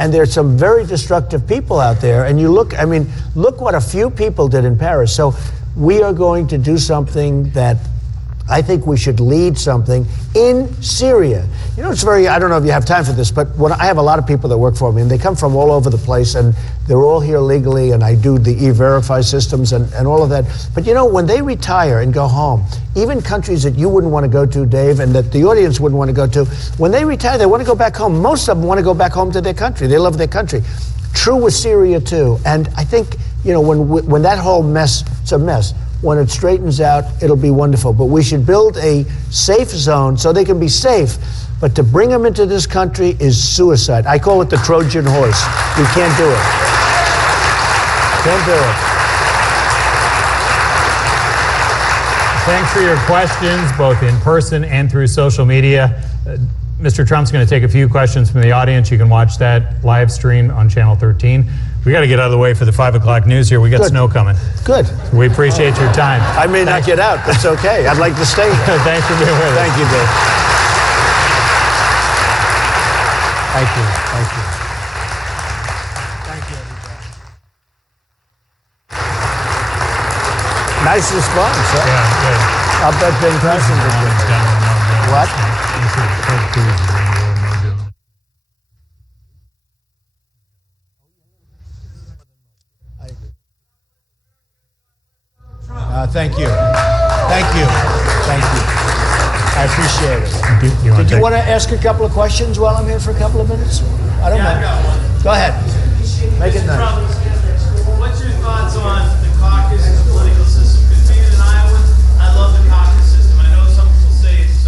And there's some very destructive people out there. And you look, I mean, look what a few people did in Paris. So we are going to do something that I think we should lead something in Syria. You know, it's I don't know if you have time for this, but I have a lot of people that work for me, and they come from all over the place, and they're all here legally, and I do the E-Verify systems and all of that. But you know, when they retire and go home, even countries that you wouldn't want to go to, Dave, and that the audience wouldn't want to go to, when they retire, they want to go back home. Most of them want to go back home to their country. They love their country. True with Syria, too. And I think, you know, when that whole mess, it's a mess. When it straightens out, it'll be wonderful. But we should build a safe zone so they can be safe. But to bring them into this country is suicide. I call it the Trojan horse. You can't do it. Can't do it. Thanks for your questions, both in person and through social media. Mr. Trump's going to take a few questions from the audience. You can watch that live stream on Channel 13. We got to get out of the way for the 5 o'clock news here. We got snow coming. Good. We appreciate your time. I may not get out. That's okay. I'd like to stay here. Thanks for being with us. Thank you, Dave. Thank you. Thank you. Thank you, everybody. Nice response, huh? Yeah, good. I'll bet Ben Carson did good. What? Thank you. Thank you. Thank you. I appreciate it. Did you want to ask a couple of questions while I'm here for a couple of minutes? I don't know. I've got one. Go ahead. Make it nice. What's your thoughts on the caucus and the political system? Because being in Iowa, I love the caucus system. I know some people say it's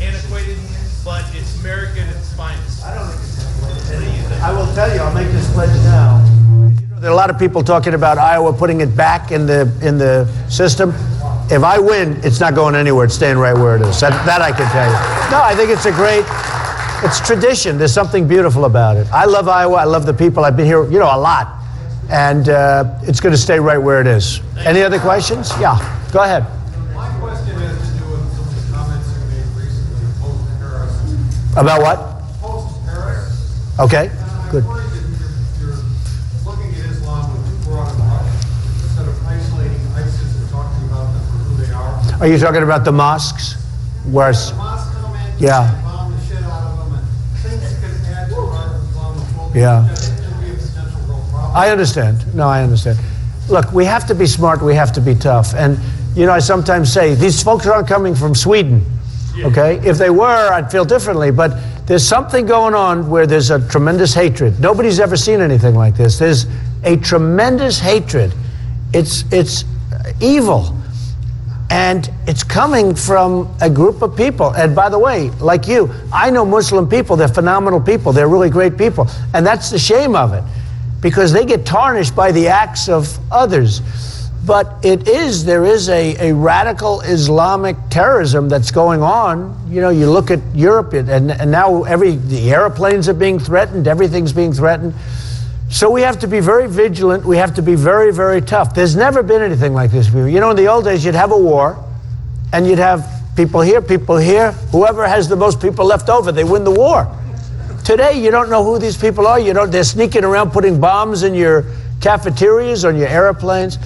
antiquated, but it's America at its finest. I don't think it's antiquated. I will tell you, I'll make this pledge now. There are a lot of people talking about Iowa putting it back in the system. If I win, it's not going anywhere. It's staying right where it is. That I can tell you. No, I think it's tradition. There's something beautiful about it. I love Iowa. I love the people. I've been here, you know, a lot. And it's going to stay right where it is. Any other questions? Yeah, go ahead. My question has to do with some of the comments you made recently post-Paris. About what? Post-Paris. Okay, good. I'm worried that you're looking at Islam with too broad a brush instead of isolating ISIS and talking about them for who they are. Are you talking about the mosques? Where? The mosque comment, Yeah. bomb the shit out of them, and things that could add to our Islamophobia. Yeah. That could be a potential real problem. I understand. No, I understand. Look, we have to be smart. We have to be tough. And, you know, I sometimes say, these folks aren't coming from Sweden, okay? If they were, I'd feel differently. But there's something going on where there's a tremendous hatred. Nobody's ever seen anything like this. There's a tremendous hatred. It's evil. And it's coming from a group of people. And by the way, like you, I know Muslim people. They're phenomenal people. They're really great people. And that's the shame of it, because they get tarnished by the acts of others. But there is a radical Islamic terrorism that's going on. You know, you look at Europe, and now the airplanes are being threatened, everything's being threatened. So we have to be very vigilant. We have to be very, very tough. There's never been anything like this before. You know, in the old days, you'd have a war, and you'd have people here, people here. Whoever has the most people left over, they win the war. Today, you don't know who these people are. They're sneaking around putting bombs in your cafeterias, on your airplanes.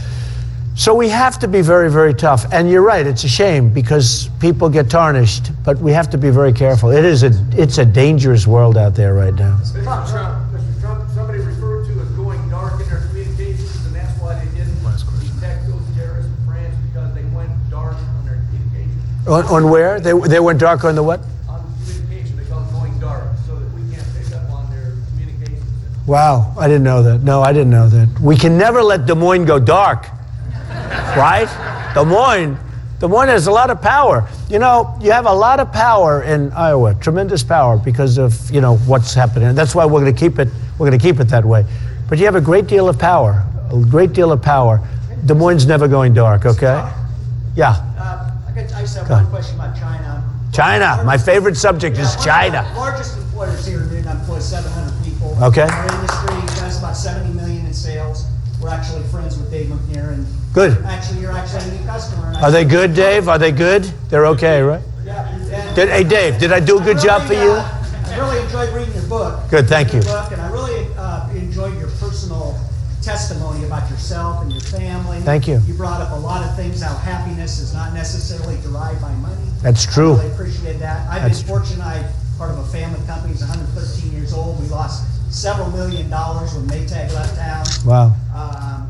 So we have to be very, very tough. And you're right, it's a shame because people get tarnished, but we have to be very careful. It's a dangerous world out there right now. Mr. Trump, somebody referred to as going dark in their communications, and that's why they didn't detect those terrorists in France, because they went dark on their communications. On where? They went dark on the what? On communication, they call it going dark, so that we can't pick up on their communications. Wow, I didn't know that. No, I didn't know that. We can never let Des Moines go dark, right? Des Moines has a lot of power. You know, you have a lot of power in Iowa, tremendous power, because of, you know, what's happening. That's why we're going to keep it. We're going to keep it that way. But you have a great deal of power, Des Moines never going dark. Okay? Yeah. I just have one question about China. China. My favorite subject is China. Largest employers here in Newton employ 700 people. Okay. Our industry does about 70 million in sales. We're actually friends with Dave McNair, and Good. actually, you're actually a new customer. Are they good, Dave? Are they good? They're okay, right? Yeah. Hey, Dave, did I do a good job for you? I really enjoyed reading your book. Good, thank you. And I really enjoyed your personal testimony about yourself and your family. Thank you. You brought up a lot of things, how happiness is not necessarily derived by money. That's true. I really appreciate that. I've That's been fortunate. I'm part of a family company. He's 113 years old. We lost several $1 million when Maytag left town. Wow.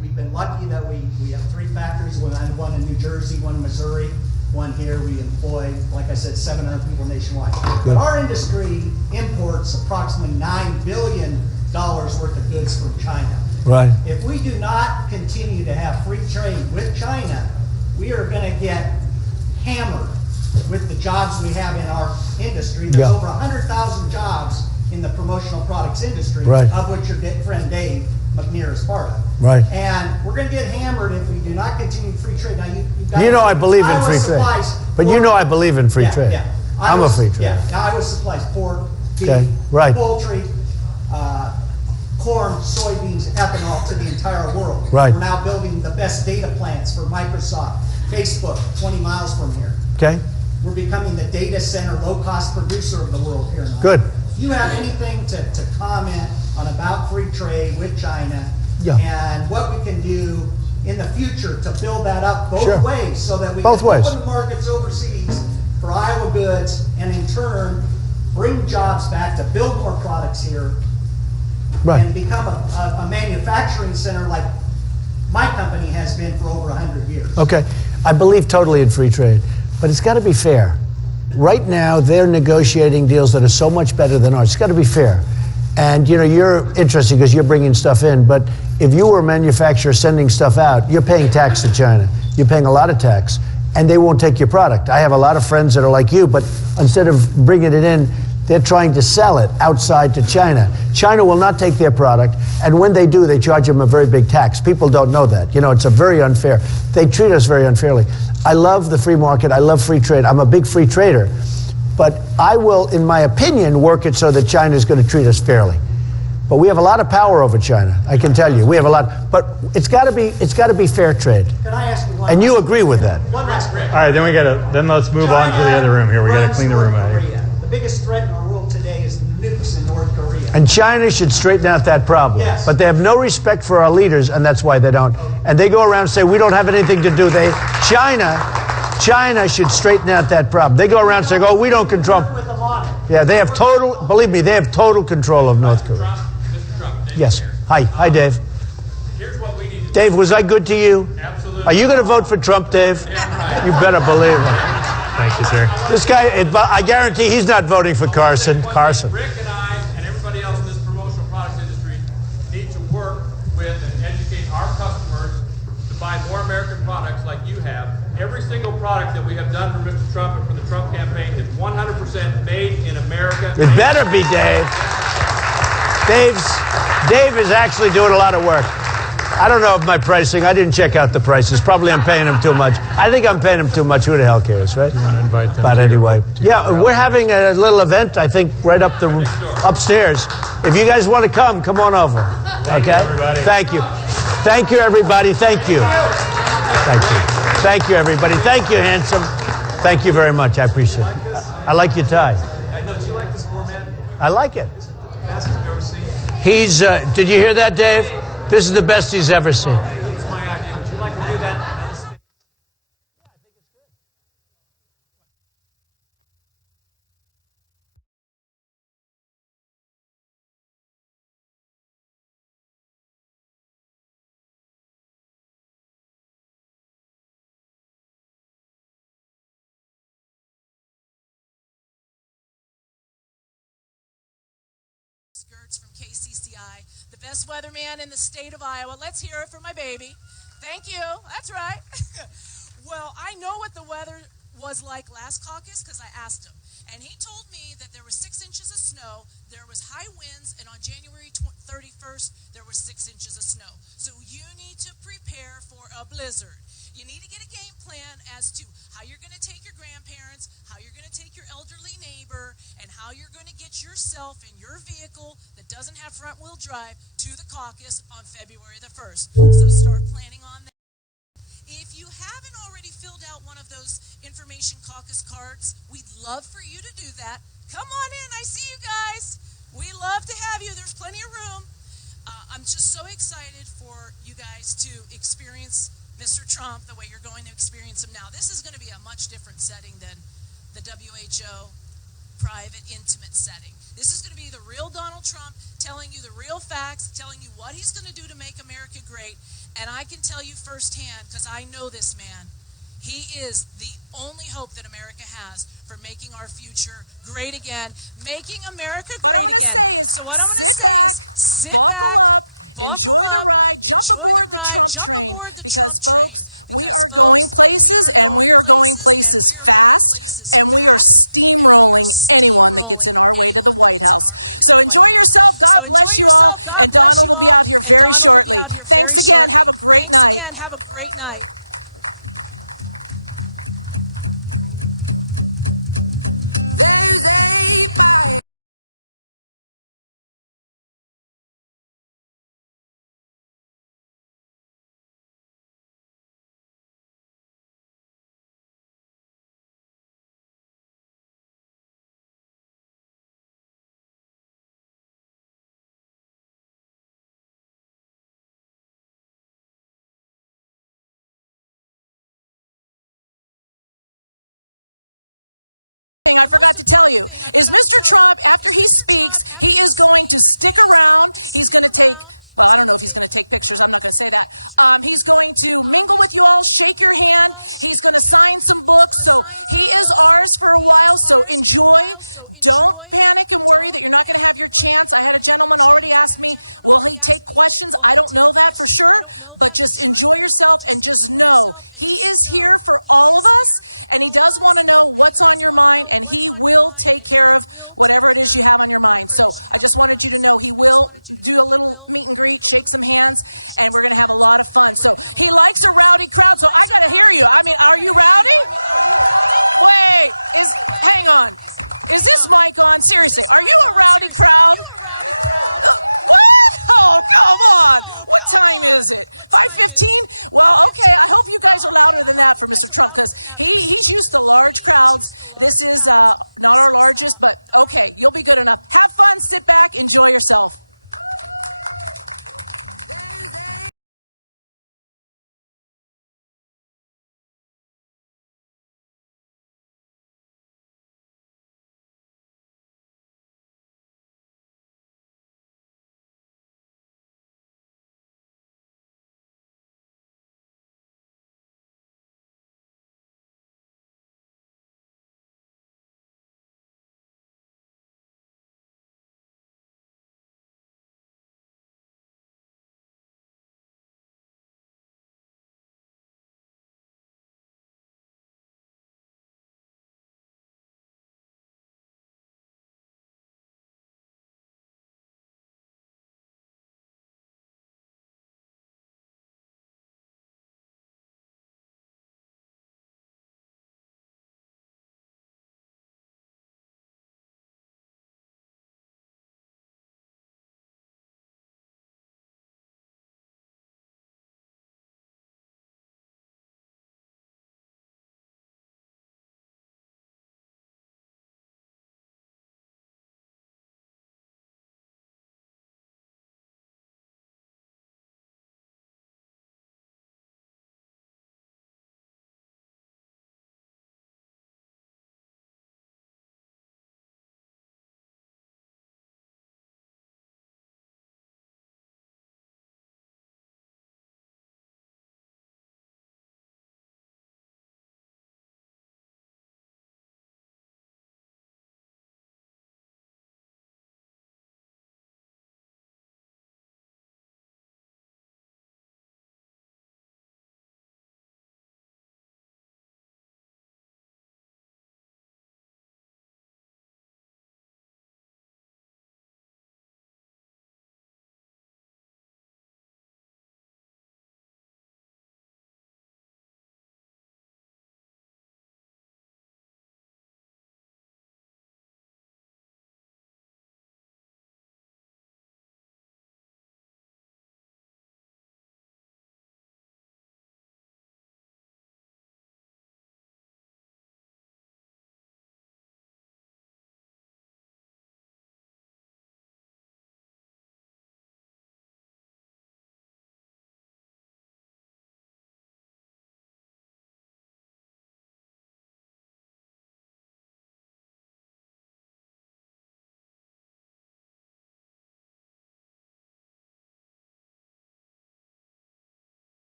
We've been lucky that we have 3 factories, one in New Jersey, one in Missouri, one here. We employ, like I said, 700 people nationwide. Good. But our industry imports approximately $9 billion worth of goods from China. Right. If we do not continue to have free trade with China, we are going to get hammered with the jobs we have in our industry. There's over 100,000 jobs in the promotional products industry, Right. of which your friend Dave McNear is part of. Right. And we're going to get hammered if we do not continue free trade. Now, You know I believe in free trade. But you know I believe in free trade. Yeah. I'm a free trade. Yeah, Iowa supplies pork, beef, Okay, right. poultry, corn, soybeans, ethanol to the entire world. Right. We're now building the best data plants for Microsoft, Facebook, 20 miles from here. Okay. We're becoming the data center, low-cost producer of the world here in Iowa. Good. Do you have anything to comment on about free trade with China? Yeah. And what we can do in the future to build that up both Sure. ways so that we Both can ways. open the markets overseas for Iowa goods and in turn bring jobs back to build more products here Right. and become a manufacturing center like my company has been for over 100 years. Okay. I believe totally in free trade, but it's got to be fair. Right now, they're negotiating deals that are so much better than ours. It's got to be fair. And, you know, you're interesting because you're bringing stuff in, but if you were a manufacturer sending stuff out, you're paying tax to China. You're paying a lot of tax, and they won't take your product. I have a lot of friends that are like you, but instead of bringing it in, they're trying to sell it outside to China. China will not take their product, and when they do, they charge them a very big tax. People don't know that. You know, it's a very unfair. They treat us very unfairly. I love the free market. I love free trade. I'm a big free trader. But I will, in my opinion, work it so that China is going to treat us fairly. But we have a lot of power over China, I can tell you. We have a lot, but it's got to be fair trade. Can I ask you one? And you agree with that? One last question. All right, then let's move on to the other room here. We got to clean the room out here. The biggest threat in the world today is nukes in North Korea. And China should straighten out that problem. Yes. But they have no respect for our leaders, and that's why they don't. And they go around and say, we don't have anything to do. China should straighten out that problem. They go around saying, oh, we don't control. With them on it. Yeah, they have total, believe me, they have total control of North Korea. Mr. Trump, Dave Yes. here. Hi, Dave. Here's what we need to do. Dave, was I good to you? Absolutely. Are you going to vote for Trump, Dave? Yeah, You better believe it. Thank you, sir. This guy, I guarantee he's not voting for Carson. Carson. Rick and I and everybody else in this promotional products industry need to work with and educate our customers to buy more American products like you have. Every single product that we have done for Mr. Trump and for the Trump campaign is 100% made in America. It better be Dave. Dave is actually doing a lot of work. I don't know if my pricing, I didn't check out the prices. Probably I'm paying him too much. I think I'm paying him too much. Who the hell cares, right? You want to invite them But to anyway, your yeah, we're having a little event, I think, right up upstairs. If you guys want to come on over. Okay? everybody. Thank you. Thank you, everybody. Thank you. Thank you. Thank you, everybody. Thank you, handsome. Thank you very much. I appreciate it. I like your tie. I know, do you like this format? I like it. Fastest you've ever seen. He's, did you hear that, Dave? This is the best he's ever seen. It's my idea. Would you like to do that? Skirts from KCCI, the best weatherman in the state of Iowa. Let's hear it for my baby. Thank you. That's right. Well, I know what the weather was like last caucus because I asked him. And he told me that there was 6 inches of snow, there was high winds, and on January 31st, there was 6 inches of snow. So you need to prepare for a blizzard. You need to get a game plan as to how you're going to take your grandparents, how you're going to take your elderly neighbor, and how you're going to get yourself in your vehicle that doesn't have front-wheel drive to the caucus on February the 1st. So start planning on that. If you haven't already filled out one of those information caucus cards, we'd love for you to do that. Come on in. I see you guys. We love to have you. There's plenty of room. I'm just so excited for you guys to experience Mr. Trump the way you're going to experience him now. This is going to be a much different setting than the WHO private, intimate setting. This is going to be the real Donald Trump telling you the real facts, telling you what he's going to do to make America great. And I can tell you firsthand, because I know this man, he is the only hope that America has for making our future great again, making America great What I'm going to say is sit back, buckle up, enjoy the ride, jump aboard the Trump train, because folks, we are going places, and we are going places fast, and we are steamrolling anyone that gets in our way to the White House. So enjoy yourself. God bless you all, and Donald will be out here very shortly. Thanks again. Have a great night. There's a fire. I forgot to tell you is Mr. Trump, after he speaks, he is going to stick around. He's going to take, well, I don't know if he's going to take pictures. I'm not going to say that. He's going to mingle with you all, shake your hand. He's going to sign some books. So he is ours for a while. So enjoy. Don't panic and worry that you're not going to have your chance. I had a gentleman already ask me, will he take questions? I don't know that for sure, but just enjoy yourself and just know he is here for all of us, and he does want to know what's on your mind, and he will take care of whatever it is you have on your mind. So I just wanted you to know he will do a little meet and greet, shake some hands, and we're going to have a lot of fun. So he likes a rowdy crowd, so I got to hear you. I mean, are you rowdy? Wait, hang on. Is this mic on? Seriously, are you a rowdy crowd? What? Oh, come on. What time is it? 5:15? Well, okay, I hope you guys are louder than that for Mr. Trump, because he's used to large crowds. This is not our largest, but okay, you'll be good enough. Have fun, sit back, enjoy yourself.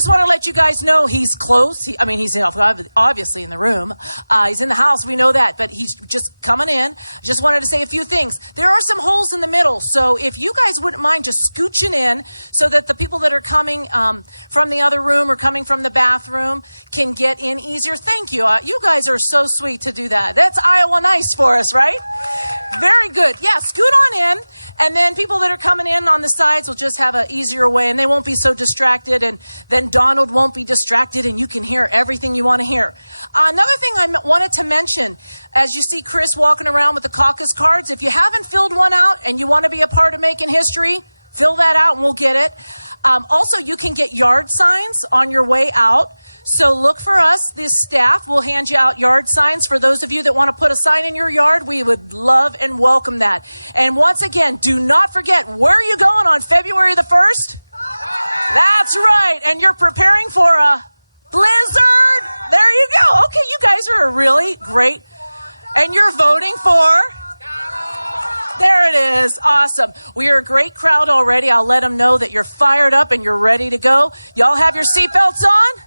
Just want to let you guys know he's close. He's obviously in the room. He's in the house. We know that, but he's just coming in. Just wanted to say a few things. There are some holes in the middle, so if you guys wouldn't mind just scooching in so that the people that are coming from the other room or coming from the bathroom can get in easier. Thank you. You guys are so sweet to do that. That's Iowa nice for us, right? Very good. Yeah, scoot on in, and then people that are coming in on the sides will just have an easier way, and they won't be so distracted, and then Donald won't be distracted, and you can hear everything you want to hear. Another thing I wanted to mention, as you see Chris walking around with the caucus cards, if you haven't filled one out and you want to be a part of making history, fill that out and we'll get it. Also, you can get yard signs on your way out. So look for us. This staff will hand you out yard signs for those of you that want to put a sign in your yard. We would love and welcome that. And once again, do not forget, where are you going on February the 1st? That's right. And you're preparing for a blizzard. There you go. Okay, you guys are really great. And you're voting for... There it is. Awesome. We are a great crowd already. I'll let them know that you're fired up and you're ready to go. Y'all have your seatbelts on?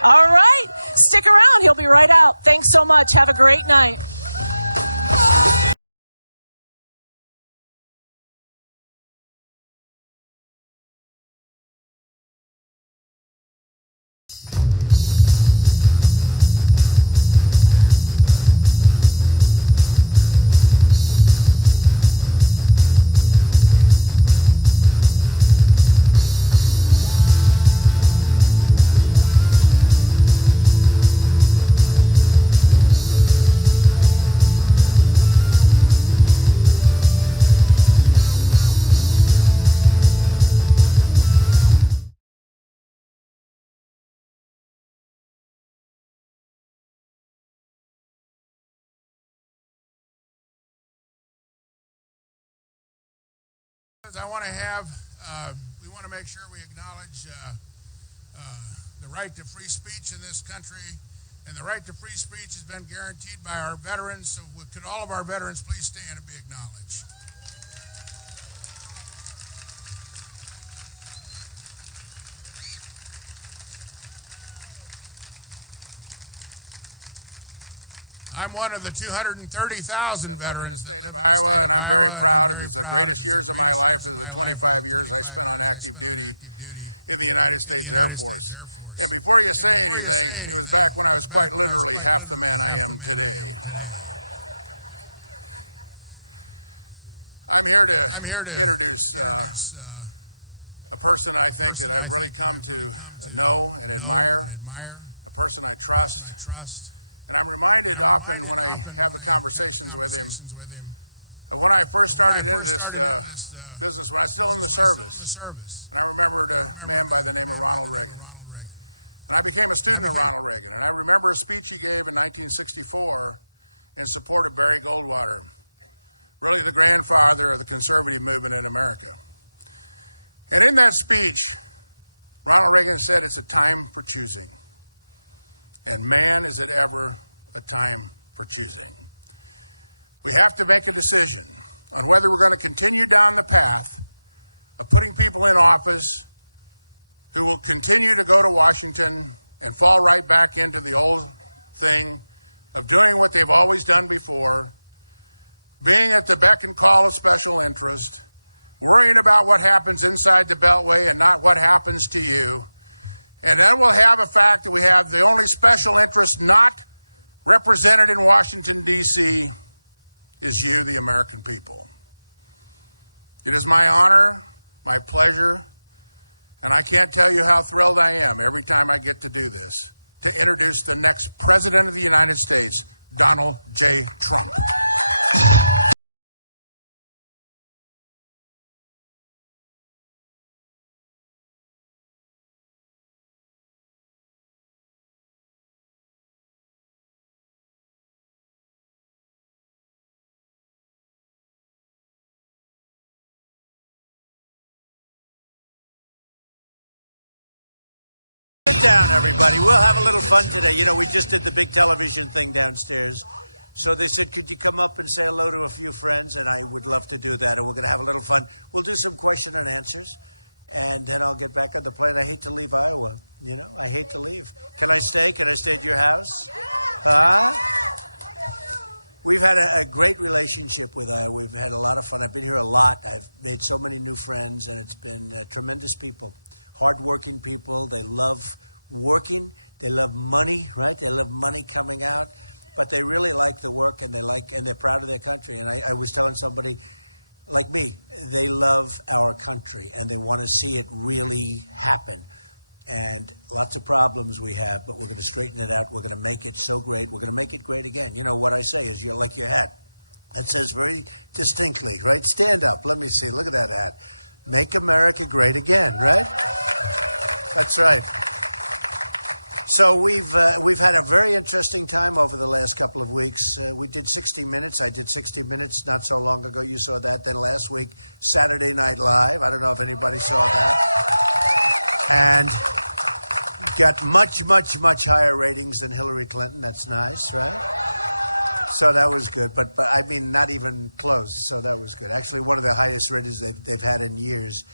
All right. Stick around. He'll be right out. Thanks so much. Have a great night. I want to we want to make sure we acknowledge the right to free speech in this country, and the right to free speech has been guaranteed by our veterans, so could all of our veterans please stand and be acknowledged. I'm one of the 230,000 veterans in the state of Iowa, and I'm very proud. It's the greatest years of my life is the 25 years I spent on active duty in the United States Air Force. And before you say anything, it was back when I was quite literally half the man I am today. I'm here to introduce a person I think that I've really come to know and admire, a person I trust. And I'm reminded often when I have the conversations with him of when I first started into this business, when I was still in the service. And I remembered a man by the name of Ronald Reagan. And I became a student of Ronald Reagan. And I remember a speech he gave in 1964 in support of Barry Goldwater, really the grandfather of the conservative movement in America. And in that speech, Ronald Reagan said, "It's a time for choosing. And man, is it ever a time for choosing." We have to make a decision on whether we're going to continue down the path of putting people in office who will continue to go to Washington and fall right back into the old thing of doing what they've always done before, being at the beck and call of special interest, worrying about what happens inside the Beltway and not what happens to you. And then we'll have a fact that we have the only special interest not represented in Washington, D.C. is you, the American people. It is my honor, my pleasure, and I can't tell you how thrilled I am every time I get to do this, to introduce the next President of the United States, Donald J. Trump. Sit down, everybody. We'll have a little fun today. You know, we just did the big television thing downstairs. So they said, could you come up and say hello to a few friends? And I would love to do that. And we're going to have a little fun. We'll do some question and answers. and then I'll get back on the plane. I hate to leave Iowa. You know, I hate to leave. Can I stay? Can I stay at your house? Huh? We've had a great relationship with Iowa. We've had a lot of fun. I've been here a lot. I've made so many new friends, and it's been tremendous people, hardworking people. They love working. They love money, right? They love money coming out, but they really like the work, and they're proud of their country. And I was telling somebody like me, they love our country, and they want to see it really happen. And lots of problems we have, but we're going to straighten it out. We're going to make it so great. We're going to make it great again. You know what I say is, you're like your hat. That says very distinctly, right? Stand up. Let me see. Look at that hat. Make America great again, right? That's right. So we've had a very interesting time over the last couple of weeks. We did 60 Minutes. I did 60 Minutes not so long ago. You saw that. Then last week, Saturday Night Live. I don't know if anybody saw that. And got much, much, much higher ratings than Hillary Clinton. That's nice, right? So that was good. But I mean, not even close. So that was good. Actually, one of the highest ratings they've had in years.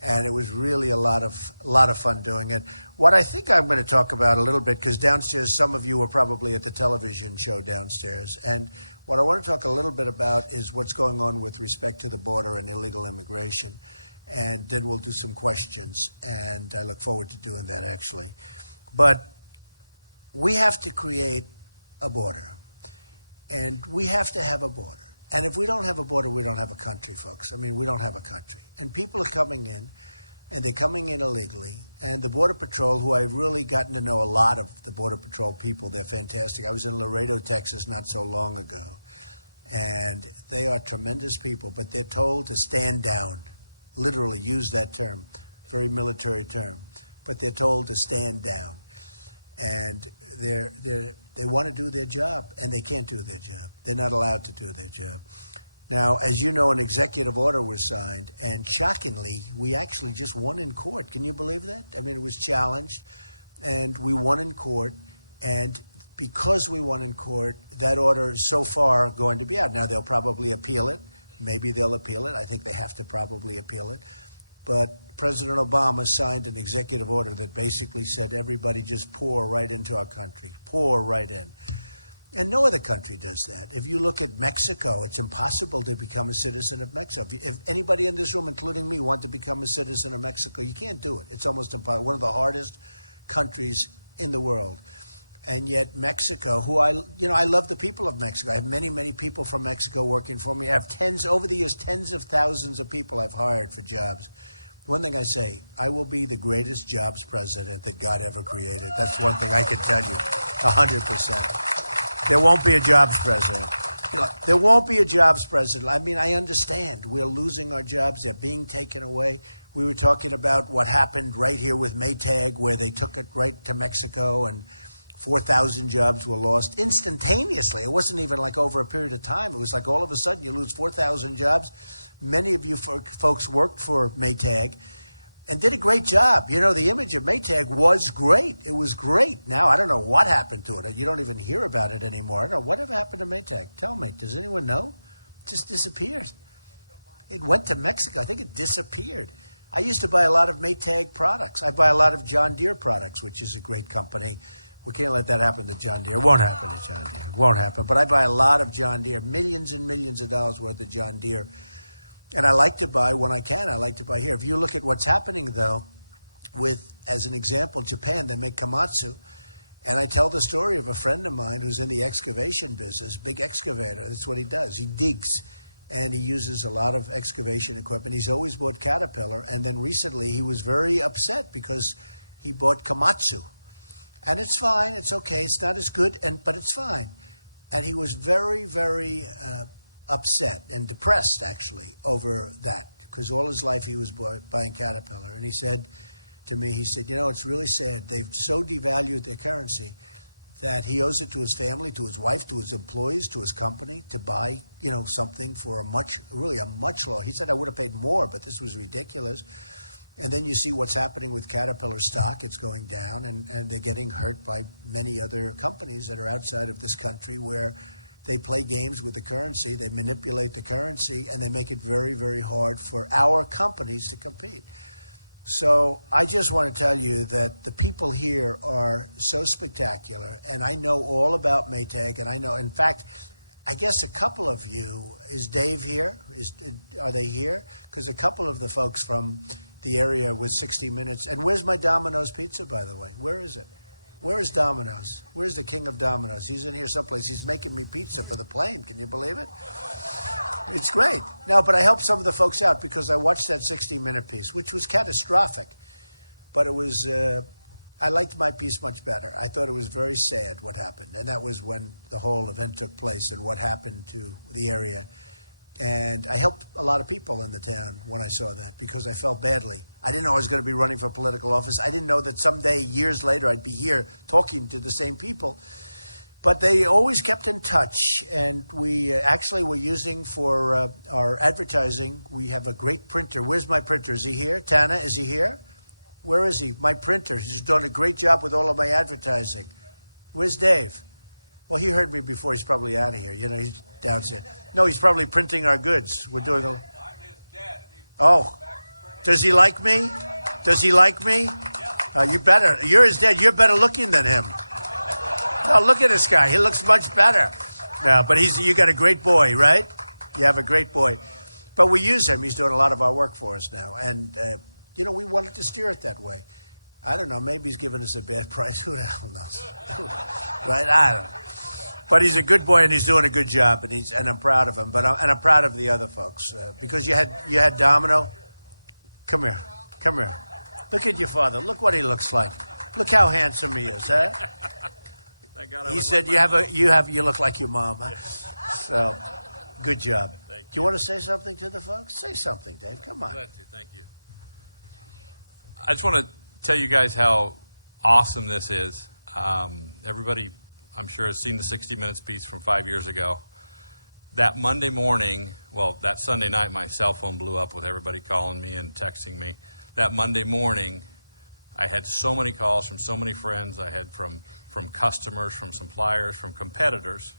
And it was really a lot of fun doing it. What I think I'm going to talk about a little bit, because downstairs, some of you were probably at the television show downstairs. And what I want to talk a little bit about is what's going on with respect to the border and illegal immigration. And then we'll do some questions, and I look forward to doing that, actually. But we have to create a border, and we have to have a border. And if we don't have a border, we don't have a country, folks. I mean, we don't have a country. And people are coming in, and they're coming in illegally. And the Border Patrol, who I've really gotten to know a lot of the Border Patrol people, they're fantastic. I was in Laredo, Texas, not so long ago. And they are tremendous people, but they're told to stand down. Literally use that term, very military term, but they're told to stand down, and they want to do their job, and they can't do their job. They're not allowed to do their job. Now, as you know, an executive order was signed, and shockingly, we actually just won in court. Can you believe that? I mean, it was challenged, and we won in court, and because we won in court, that order is so far going to be out. Now, they'll probably appeal it. Maybe they'll appeal it. I think they have to probably appeal it. But President Obama signed an executive order that basically said everybody just pour right into our country, pour right in. And no other country does that. If you look at Mexico, it's impossible to become a citizen of Mexico. If anybody in this room, including me, want to become a citizen of Mexico, you can't do it. It's almost impossible. One of the hardest countries in the world. And yet Mexico, who I love the people of Mexico. I have many, many people from Mexico working for me. I have over the years, tens of thousands of people I've hired for jobs. One thing I say, I will be the greatest jobs president that God ever created. That's one thing I can tell you, 100%. There won't be a jobs president. There won't be a jobs president. I mean, I understand. We're losing our jobs. They're being taken away. We were talking about what happened right here with Maytag, where they took it right to Mexico, and 4,000 jobs were lost instantaneously. It wasn't even like over a period of time. It was like all of a sudden you lose 4,000 jobs. Many of you folks worked for Maytag and did a great job. You know, the image of Maytag was great. It was great. Now, I don't know what happened to it. You don't even hear about it anymore. I don't know. Whatever happened to Maytag? Tell me. Does anyone know? It just disappeared. It went to Mexico. I think it disappeared. I used to buy a lot of Maytag products. I buy a lot of John Deere products, which is a great company. We can't let that happen to John Deere. It won't happen to John Deere. It won't happen. But I buy a lot of John Deere, millions and millions of dollars worth of John Deere. And I like to buy when I can. I like to buy here. If you look at what's happening, though, with, as an example, Japan, they make Komatsu. And I tell the story of a friend of mine who's in the excavation business, big excavator. That's what he does. He digs. And he uses a lot of excavation equipment. He's always bought Caterpillar. And then recently he was very upset because he bought Komatsu. And it's fine. It's okay. It's not as good, but it's fine. And he was very, very upset and depressed, actually, over that, because all his life he was buying Caterpillar. And he said to me, he said, it's really sad. They've so devalued their currency that he owes it to his family, to his wife, to his employees, to his company to buy, something for a much lower. He said, I would have paid more, but this was ridiculous. And then you see what's happening with Caterpillar stock. It's going down, and they're getting hurt by many other companies that are outside of this country where they play games with the currency, they manipulate the currency, and they make it very, very hard for our companies to compete. So I just want to tell you that the people here are so spectacular, and I know all about Maytag, and I know, in fact, I guess a couple of you, is Dave here? Are they here? Because a couple of the folks from the area with 60 Minutes, and where's my Domino's pizza, by the way? Where is it? Where is Domino's? Where's the king of Domino's? He's in here someplace. He's making me pizza for the plane. Can you believe it? It's great. No, but I helped some of the folks out because I watched that 60-minute piece, which was catastrophic. But it was, I liked my piece much better. I thought it was very sad what happened. And that was when the whole event took place and what happened to the area. And I helped a lot of people in the town when I saw that because I felt badly. I didn't know I was going to be running for political office. I didn't know that someday, years later, I'd be here talking to the same people. But they always kept in touch, and we actually were using for our advertising, we have a great printer. Where's my printer? Is he here? Tana, is he here? Where is he? My printer. He's done a great job with all of my advertising. Where's Dave? Well, he heard me before. He's probably out of here. You know, he's downstairs. No, he's probably printing our goods. We're doing a... Oh, does he like me? Does he like me? You better. You're his dad. You're better looking than him. Oh, look at this guy. He looks much better. No, but you got a great boy, right? You have a great boy. But we use him. He's doing a lot of our work for us now. And, we wanted to steer it that way. I don't know. Maybe he's giving us a bad price. Who the hell knows? Right? I don't know. But he's a good boy, and he's doing a good job, and I'm proud of him. But I'm proud of the other folks. Because you had Domino. Come here. Look at your father. Look what he looks like. Look how handsome he is, huh? He said, "You look like your mom." Huh? So, good job. Do you want to say something to the folks? Say something, Dave. Come on. Glad to. Thank you. I just want to tell you guys how awesome this is. Everybody, I'm sure, has seen the 60 Minutes piece from 5 years ago. That Monday morning, that Sunday night, my cell phone blew up with everybody calling me and texting me. That Monday morning, I had so many calls from so many friends. I had from customers, from suppliers, from competitors,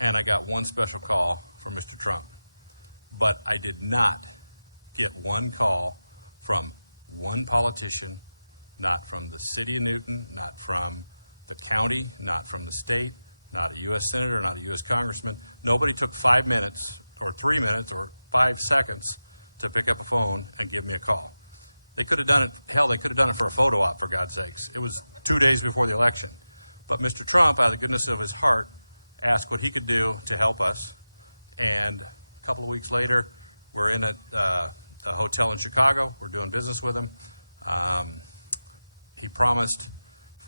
and I got one special call from Mr. Trump. But I did not get one call from one politician, not from the city of Newton, not from the county, not from the state, not a U.S. senator, not a U.S. congressman. Nobody took 5 minutes or 3 minutes or 5 seconds to pick up a phone and give me a call. They could have done it. Hell, they could have done it for a photo op, for God's sakes. It was 2 days before the election. But Mr. Trump, out of the goodness of his heart, asked what he could do to help us. And a couple of weeks later, we're in a hotel in Chicago. We're doing business with him. He promised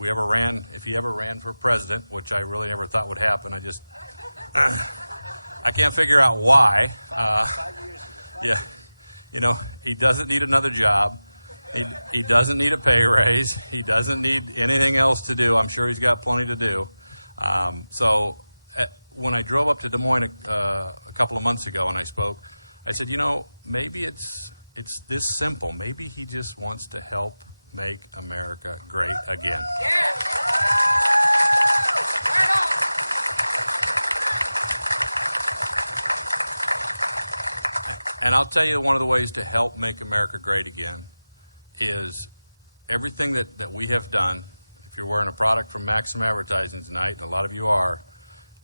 if he ever ran for president, which I really never thought would happen. I can't figure out why. 5 years ago. Yeah. He doesn't need another job. He doesn't need a pay raise. He doesn't need anything else to do. I'm sure he's got plenty to do. So when I drove up to Des Moines a couple of months ago and I spoke, I said, maybe it's this simple. Maybe he just wants to help make America great again. And I'll tell you one of the ways to help make America great again is everything that we have done. If you're wearing a product from Maxim Advertising tonight, and a lot of you are,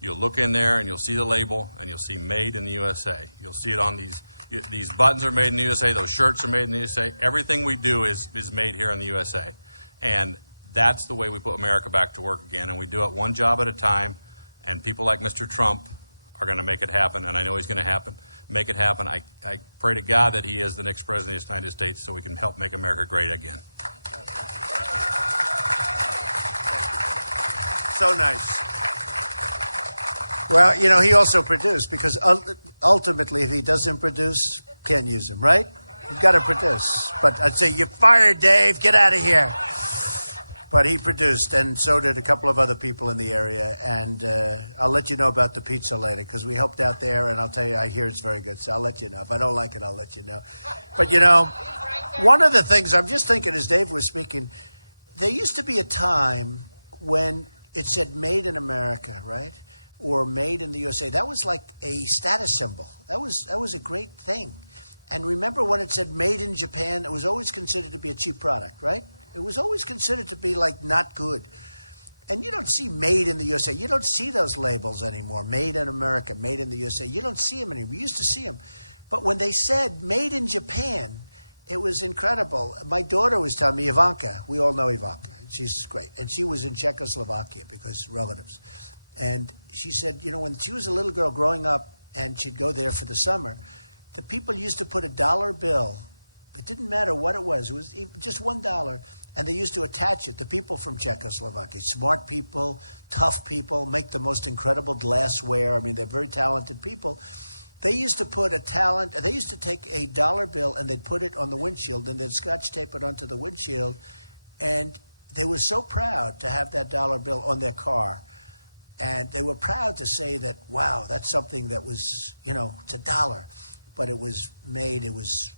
you'll look in there and you'll see the label and you'll see Made in the USA. You'll see it on these buttons are made in the USA, those shirts are made in the USA. Everything we do is made here in the USA. And that's the way we put America back to work again. And we do it one job at a time. And people like Mr. Trump are going to make it happen. And I know he's going to make it happen. I pray to God that he is the next president of the United States so we can help make America great again. So nice. Well, he also produced because ultimately if he doesn't produce, can't use him, right? You've got to produce. But I'd say, you're fired, Dave. Get out of here. But he produced, and so did a couple of other people in the area. And I'll let you know about the pizza later because we helped out there, and I'll tell you, I hear it's very good. So I'll let you know. If I don't like it, I'll let you know. But, one of the things I'm just thinking as Dave was speaking, there used to be a time when it said Made in America, right? Or Made in the USA. That was like a status symbol. That was a great thing. And remember when it said made in Japan, it was always considered to be a cheap product, right? It was always considered to be like not good. And you don't see made in the USA. You don't see those labels anymore. Made in America, made in the USA. You don't see them anymore. We used to see them. But when they said made in Japan, it was incredible. My daughter was telling me, Ivanka, we all know Ivanka. She's great. And she was in Czechoslovakia because relatives. And she said, you know, when she was a little girl growing up and she'd go there for the summer, the people used to put a dollar bill. It didn't matter what it was just $1. And they used to attach it. The people from Czechoslovakia, smart people, tough people, make the most incredible glassware. I mean, they're very talented people. They used to they used to take a dollar bill and they'd put it on the windshield and they'd scotch tape it onto the windshield. And they were so proud to have that dollar bill on their car. And they were proud to say that, wow, that's something that was, you know, it's $1. But it was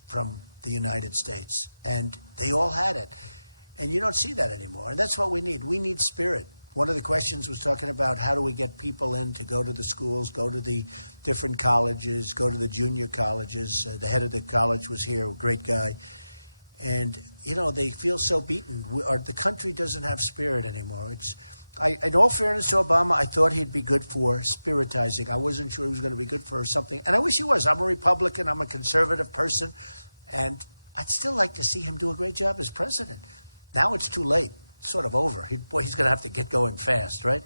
from the United States. And they all had it. And you don't see that anymore. And that's what we need. We need spirit. One of the questions was talking about how do we get people in to go to the schools, go to the different colleges, go to the junior colleges. The head of the college was here, a great guy. And, you know, they feel so beaten. The country doesn't have spirit anymore. In all fairness to Obama, I thought he'd be good for spiritizing. I wasn't sure he was going to be good for something. And I wish he was. I'm a Republican. I'm a conservative person. And I'd still like to see him do a great job as president. Now it's too late. It's sort of over. He's going to have to get going fast, right?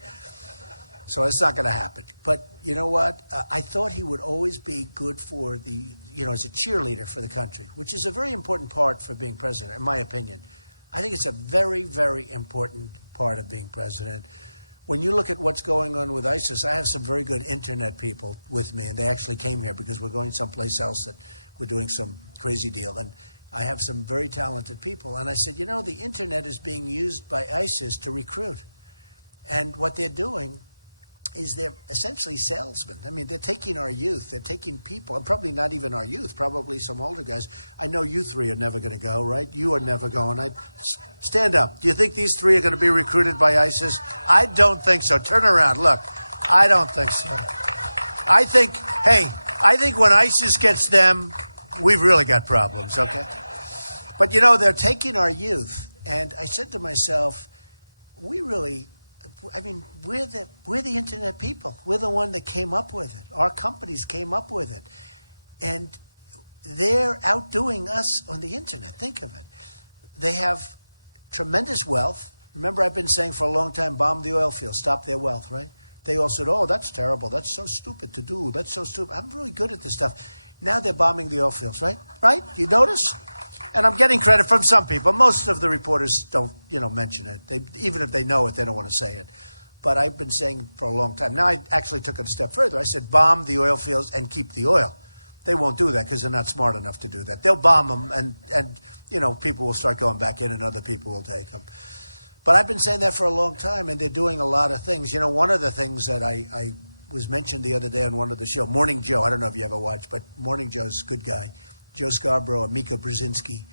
So it's not going to happen. But you know what? I thought he would always be good for as a cheerleader for the country, which is a very important part for being president, in my opinion. I think it's a very, very important part of being president. When you look at what's going on with ISIS, I have some very good internet people with me, and they actually came here because we're going someplace else that we're doing some crazy deal. And I have some very talented people. And I said, you know, the internet is being used by ISIS to recruit. And what they're doing is they're essentially salesmen. I mean, they're taking our youth. They're taking people, and probably not even our youth, probably some older guys. I know you three are never going to go, right? You are never going. Stand up. Do you think these three are going to be recruited by ISIS? I don't think so. Turn around. Look, I don't think so. I think when ISIS gets them, we've really got problems, okay? But, you know, they're taking our youth. And I said to myself, we're the internet people. We're the one that came up with it. Our companies came up with it. And they're outdoing us on the internet. Think of it. They have tremendous wealth. Remember, I've been saying for a long time, bomb the oil fields, stop their wealth, right? They all said, oh, that's terrible. That's so stupid to do. That's so stupid. I'm really good at this stuff. Now they're bombing the oil fields, right? Right? You notice? And I'm getting credit from some people. Most of the reporters don't, mention it. Even if they know it, they don't want to say it. But I've been saying for a long time. Now I actually took it a step further. I said bomb the oil fields and keep the oil. They won't do that because they're not smart enough to do that. They'll bomb them and people will start going back in and other people will take them. But I've been saying that for a long time, and they're doing a lot of things. You know, one of the things that I was mentioned the other day on one of the shows, Morning Joe. I don't know if you ever watched, but Morning Joe's a good guy. Joe Scarborough and Mika Brzezinski.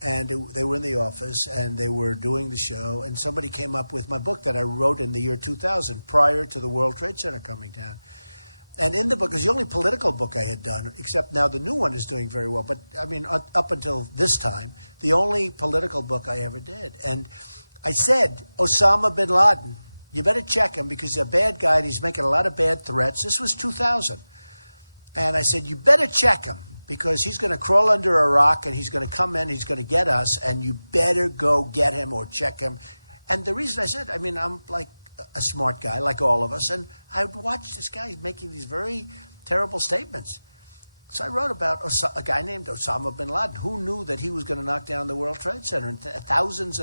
And they were in the office, and they were doing the show, and somebody came up with my book that I wrote in the year 2000, prior to the World Trade Center coming down. And in the book, it was the only political book I had done, except now the new one is doing very well. But, I mean, up until this time, the only political book I ever did. And I said, Osama bin Laden, you better check him because he's a bad guy and he's making a lot of bad threats. This was 2000. And I said, you better check him because he's going to crawl under a rock and he's going to come in, he's going to get us, and you better go get him or check him. And the reason I said, I mean, I'm like a smart guy, like all of us, and I would watch this guy making these very terrible statements. So I wrote about a guy named Osama bin Laden. Who knew that he was going to knock down the World Trade Center and thousands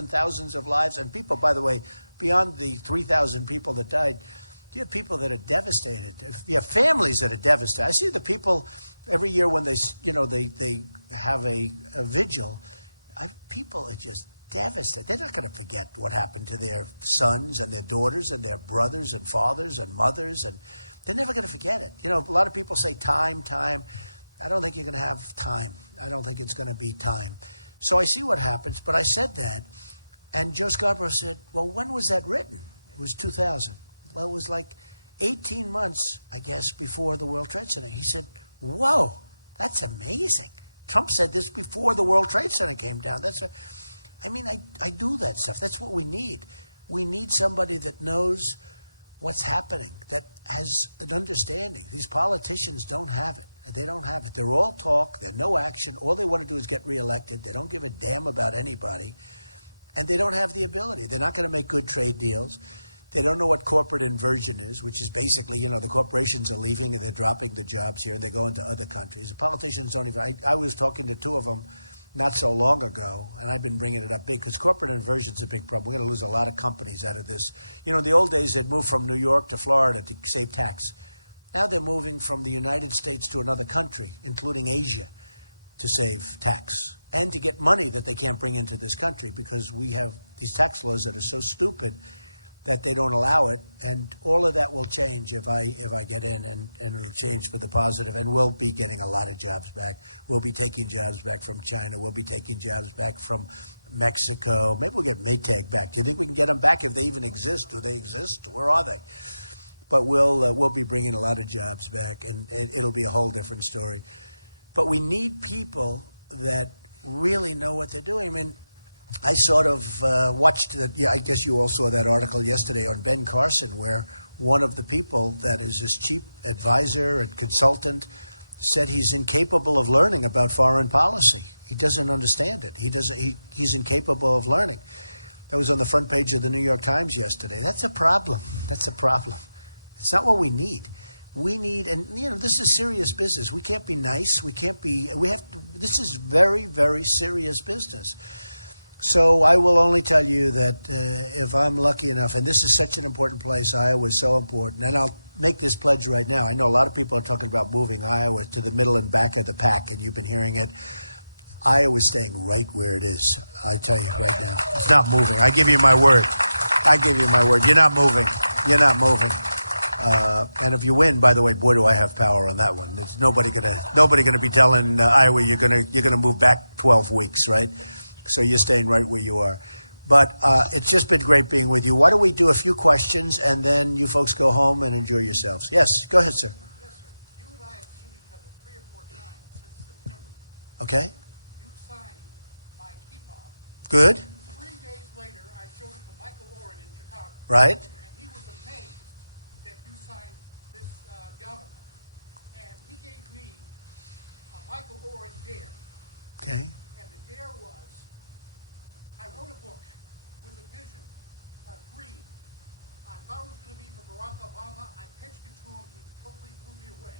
of lives and people, by the way, beyond the 3,000 people that died, you have people that are devastated. You have families that are devastated. I see the people every year when they have a vigil. People are just devastated. They're not going to forget what happened to their sons and their daughters and their brothers and fathers and mothers, and they're never going to forget it. You know, a lot of people say time. I don't think you're going to have time. I don't think it's going to be time. So I see what happens, but I said that, and Joe Scarborough said, well, when was that written? It was 2000. Well, it was like 18 months, I guess, before the World Trade Center. He said, whoa, that's amazing. Trump said this before the World Trade Center came down. I do that stuff. That's what we need. We need somebody that knows what's happening, that has an understanding. These politicians don't have it. They don't have it. They're all talk. They're no action. All they want to do is get reelected. They don't give a damn about anybody. And they don't have the ability. They're not going to make good trade deals. They don't know what corporate inversion is, which is basically, the corporations are leaving and they're dropping the jobs here and they're going to other countries. The politicians don't even. I was talking to two of them not so long ago, and I've been bringing it up big because corporate inversion is a big problem. We're going to lose a lot of companies out of this. In the old days, they'd move from New York to Florida to save tax. Now they're moving from the United States to another country, including Asia, to save tax and to get money that they can't bring into this country because we have these tax laws that are so stupid that they don't allow it. And all of that will change if I get in, and it'll change for the positive. And we'll be getting a lot of jobs back. We'll be taking jobs back from China. We'll be taking jobs back from Mexico. Maybe we'll get Maytag back. Do you think we can get them back if they even exist? Do they exist? Where are they? But we'll be bringing a lot of jobs back, and it'll be a whole different story. But we need people that really know what they're doing. I mean, I sort of watched I guess you all saw that article yesterday on Ben Carson, where one of the people that is his chief advisor and consultant said he's incapable of learning about foreign policy. He doesn't understand it. He's incapable of learning. That was on the front page of the New York Times yesterday. That's a problem. That's a problem. It's not what we need. We need, and this is serious business. We can't be nice. This is very, very serious business. So I will only tell you that if I'm lucky enough, and this is such an important place, Iowa is so important, and I'll make this pledge right now. I know a lot of people are talking about moving Iowa to the middle and back of the pack, and you've been hearing it. Iowa's staying right where it is. I tell you right now, it's not moving. I give you my word. I give you my word. You're not moving. You're not moving. And if you win, by the way, boy, do I have power on that one. There's nobody gonna be telling Iowa you're gonna move back 12 weeks, right? So you're staying right where you are. But it's just been great being with you. Why don't we do a few questions and then you folks go home and enjoy yourselves? Yes, go ahead, sir. Yes, sir. You and I have seen each other 3 or 4 times since September. Okay. You signed my keep-off. Good. 3 days later, I showed it to Michael Oren in Chicago. Right. And he was amazed that you signed this document. And he gave me a Michael Oren dare. Okay. And the dare was, I wrote a book with a vision, a dream. I thought it was going to be for Barack Obama. I pitched it to him. He totally blew me away.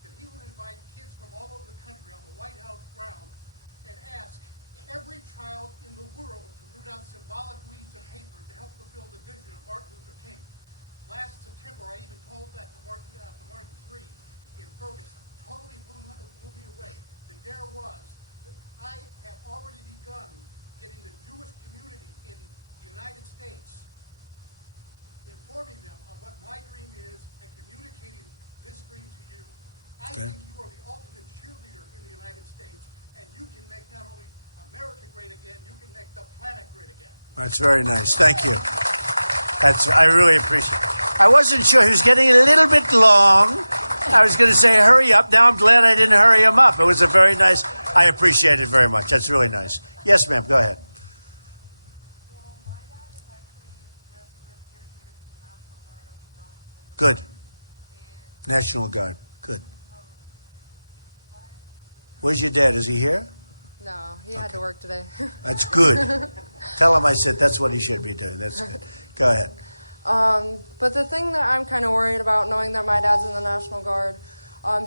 That he would invite kids from all over the country on the White House grounds and ask every child in the world to root out symbolic weeds of hatred to help fulfill the vision of Martin Luther King. Last September, I even told that to Martin III in Ferguson. Totally blew me away. The dare was that I have already begun getting the Jewish community in the United States, informing them of what my dream is and communicating this dream to you. I think you are the ultimate cheerleader in the United States, and you can make not only America great again, you can make the planet great again. That's very nice. Thank you. I really appreciate it. I wasn't sure. He was getting a little bit long. I was going to say, hurry up. Now I'm glad I didn't hurry him up. It was a very nice. I appreciate it very much. That's really nice. Yes, ma'am. Go ahead. Good. National Guard. Good. Where's your dad? Is he here? No, he had to work today. That's good. Tell him I said that's what he should be doing. That's good. Go ahead. But the thing that I'm kind of worried about, knowing that my dad's in the National Guard,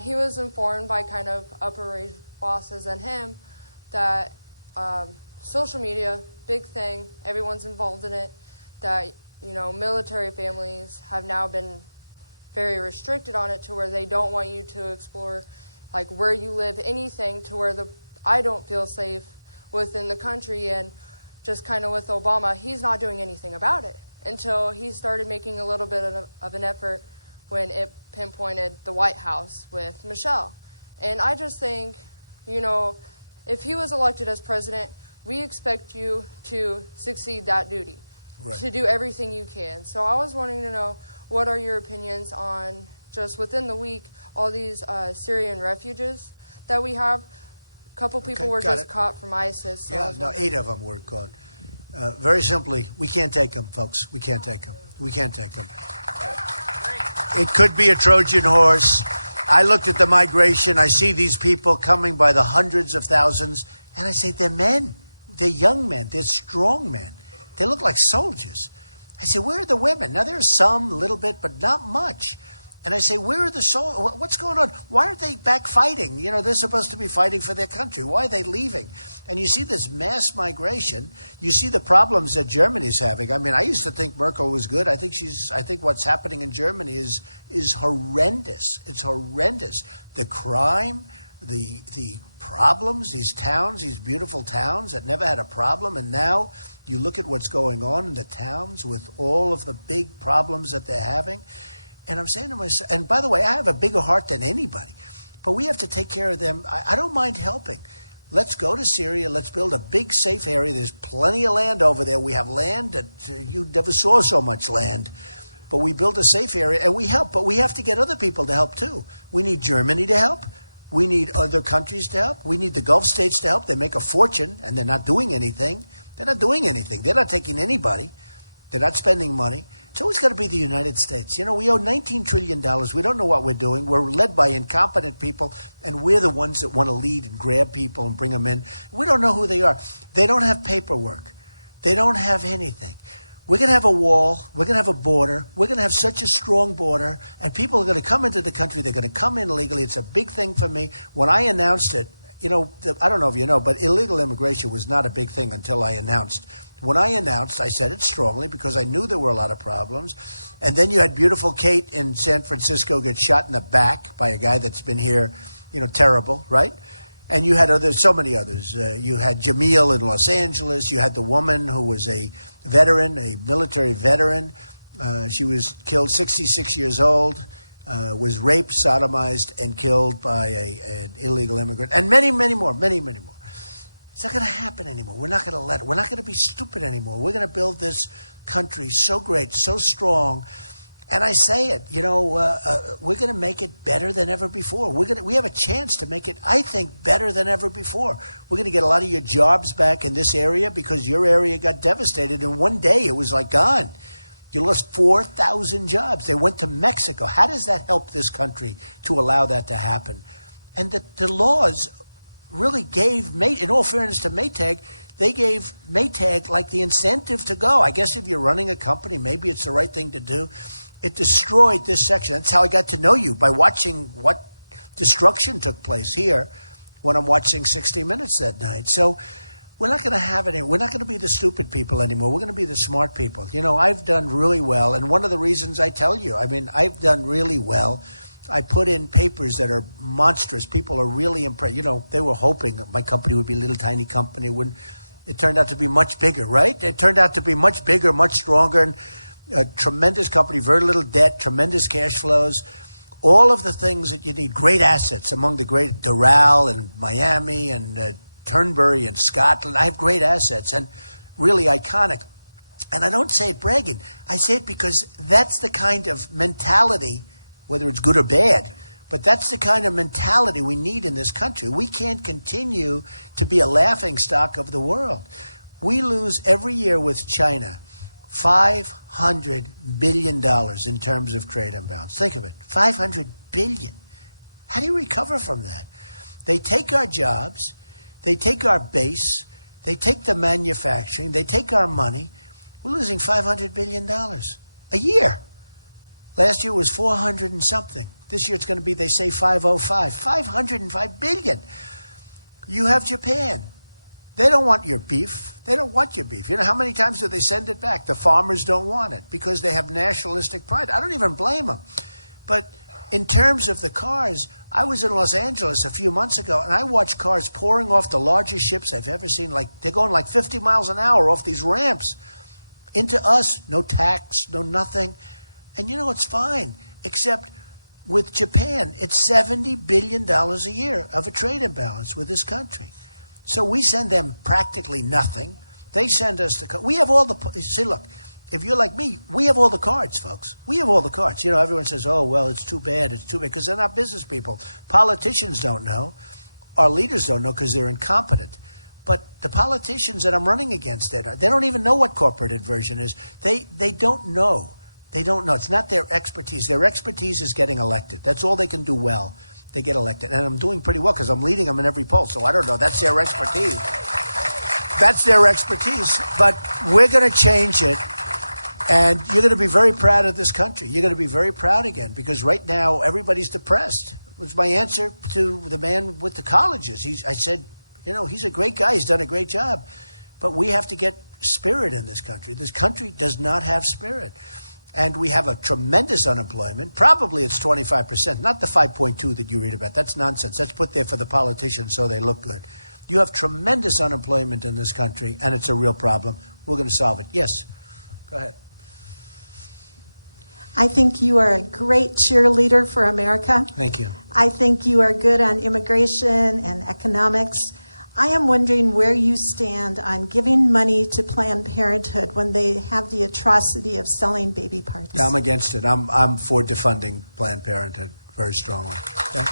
he was informed by kind of upper-range bosses and him that social media, big thing, everyone's involved in it, that, military families have now been very restricted on it to where they don't want you to explore, like, where you live, anything to where I don't feel safe within the country. And just kind of with Obama, he's not doing anything about it until he started making a little bit of an effort when it pinpointed the White House with Michelle. And I just think, if he was elected as president, we expect you to succeed that duty, to do everything you can. So I was wanting to know, what are your opinions on just within the week, all these Syrian refugees that we have? couple people Okay, were got just it. caught from ISIS. So I Yeah, was no, wondering- 8 of them were caught. Very simply, we can't take them, folks. We can't take them. We can't take them. It could be a Trojan horse. I looked at the migration. I see these people coming by the hundreds of thousands, and I say, they're men. They're young men. They're strong men. They look like soldiers. I say, where are the women? Now, there's some, a little bit, but not much. And I say, where are the soldiers? What's going on? Why aren't they back fighting? You know, they're supposed to be fighting for their country. Why are they leaving? And you see this mass migration. You see the problems that Germany's having. I mean, I used to think Merkel was good. I think what's happening in Germany is horrendous. It's horrendous. The crime, the problems, these towns, these beautiful towns that never had a problem, and now you look at what's going on in the towns with all of the big problems that they're having. And I'm saying to myself, and by the way, I have a bigger heart than anybody, but we have to take care of them. I don't mind helping. Let's go to Syria. Let's build a big, safe area. There's plenty of land over there. We have land that you never saw so much land. But we build a safe area, and we help. But we have to get other people to help, too. We need Germany to help. We need other countries to help. We need the Gulf states to help. They make a fortune, and they're not doing anything. They're not doing anything. They're not taking anybody. They're not spending money. It's always got to be the United States. You know, we owe $19 trillion. We don't know what we're doing. We're led by incompetent people, and we're the ones that want to lead and grab people and bring them in. We don't know who they are. They don't have paperwork. They don't have anything. We're going to have a wall. We're going to have a border. We're going to have such a strong border, and people are going to come into the country. They're going to come in illegally. It's a big thing for me. When I announced it, you know, I don't know if you know, but illegal immigration was not a big thing until I announced. When I announced, I said it strongly because I knew there were a lot of problems. And then you had beautiful Kate in San Francisco get shot in the back by a guy that's been here, you know, terrible, right? And you had so many others. You had Jamil in Los Angeles. You had the woman who was a veteran, a military veteran. She was killed 66 years old, was raped, sodomized, and killed by an illegal immigrant. And many, many more, many, many more. It's not going to happen anymore. We're not going to let it. We're not going to be stupid anymore. We're going to build this country so great, so strong. And I say it, you know, we're going to make it better than ever before. We have a chance to make it, I think, better than ever before. We're going to get a lot of your jobs back in this area because your area got devastated. And one day it was like gone. You lost 4,000 jobs. They went to Mexico. How does that help this country to allow that to happen? And the laws really gave, in all fairness to Maytag, they gave Maytag like the incentive to go. I guess if you're running a company, maybe it's the right thing to do. It destroyed this section. That's how I got to know you, by watching what destruction took place here when I'm watching 60 Minutes that night. So we're not going to have any. We're not going to be the stupid people anymore. We're going to be the smart people. You know, I've done really well. And one of the reasons I tell you, I mean, I've done really well. I put in papers that are monstrous. People are really impressed. You know, they were hoping that my company would be a little tiny company. When it turned out to be much bigger, right? It turned out to be much bigger, much stronger, and a tremendous company, very little debt, tremendous cash flows, all of the things that you need, great assets, among the great, Doral and Miami and Turnberry and Scotland. I have great assets and really iconic. And I don't say it bragging. I say it because that's the kind of mentality, whether it's good or bad, but that's the kind of mentality we need in this country. We can't continue to be a laughingstock of the world. We lose every year with China $500 billion in terms of trade imbalance. Think of it, $500 billion. How do you recover from that? They take our jobs, they take our base, they take the manufacturing, they take our money. We're losing $500 billion a year. Last year was 400 and something. This year it's going to be, they say, 505. 505 billion. You have Japan. They don't want your beef. They don't want your beef. You know, how many times do they send it back? The farmers don't want it because they have nationalistic pride. I don't even blame them. But in terms of the cars, I was in Los Angeles a few months ago, and I watched cars pouring off the largest ships I've ever seen. Like, they're going like 50 miles an hour off these ramps into us. No tax, no nothing. And you know, it's fine, except with Japan, it's $70 billion a year of a trade imbalance with this country. So we send them practically nothing. They send us we have all the, see, look, if you're like me, we have all the cards, folks. We have all the cards. You know, everyone says, oh, well, it's too bad, because they're not business people. Politicians don't know. our leaders don't know because they're incompetent. But the politicians that I'm running against, they don't even know what corporate inversion is. They don't know. They don't know. It's not their expertise. Their expertise is getting elected. That's all they can do well. They get elected. And I'm doing pretty well because I'm leading them in every poll. So I don't know. That's their expertise. That's their expertise. But we're going to change it. And you're going to be very proud of this country. You're going to be very proud again because right now everybody's depressed. It was my answer to the man with the colleges. I said, he's a great guy. He's done a great job. But we have to get spirit in this country. This country does not have spirit. And we have a tremendous unemployment. Probably it's 25%, not the 5.2 that you read about. That's nonsense. That's put there for the politicians so they look good. You have tremendous unemployment in this country, and it's a real problem. We're going to solve it. Yes, go ahead. I think you are a great cheerleader for America. Thank you. I think you are good on immigration and economics. I am wondering where you stand on giving money to Planned Parenthood when they have the atrocity of selling baby parts. Yeah, I'm against it. I'm for defunding Planned Parenthood very strongly. Okay?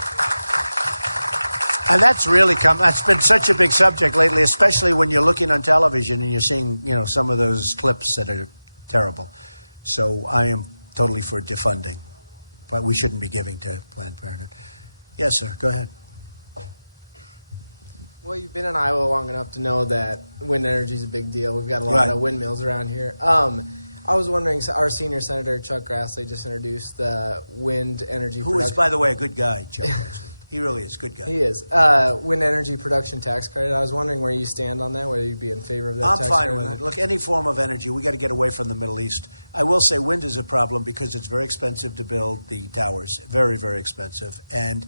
And that's really that's been such a big subject lately, especially when you're looking on television and you're seeing, some of those clips that are terrible. So I am totally for defunding, but we shouldn't be giving to Planned Parenthood. Yes, sir. Go ahead. Well, you've been in Iowa long enough to know that wind energy is a big deal. We've got a lot of windmills around here. I was wondering, our senior senator, Chuck Grassley, just introduced the wind energy Who is, by the way, a good guy, Chuck Grassley. He really is a good guy. He is. Wind energy production tax credit. I was wondering where you stand on that, whether you'd be in favor of that tax credit. I'm fine with it. Look, any form of energy, we got to get away from the Middle East. I will say wind is a problem because it's very expensive to build the towers. Very, very expensive. And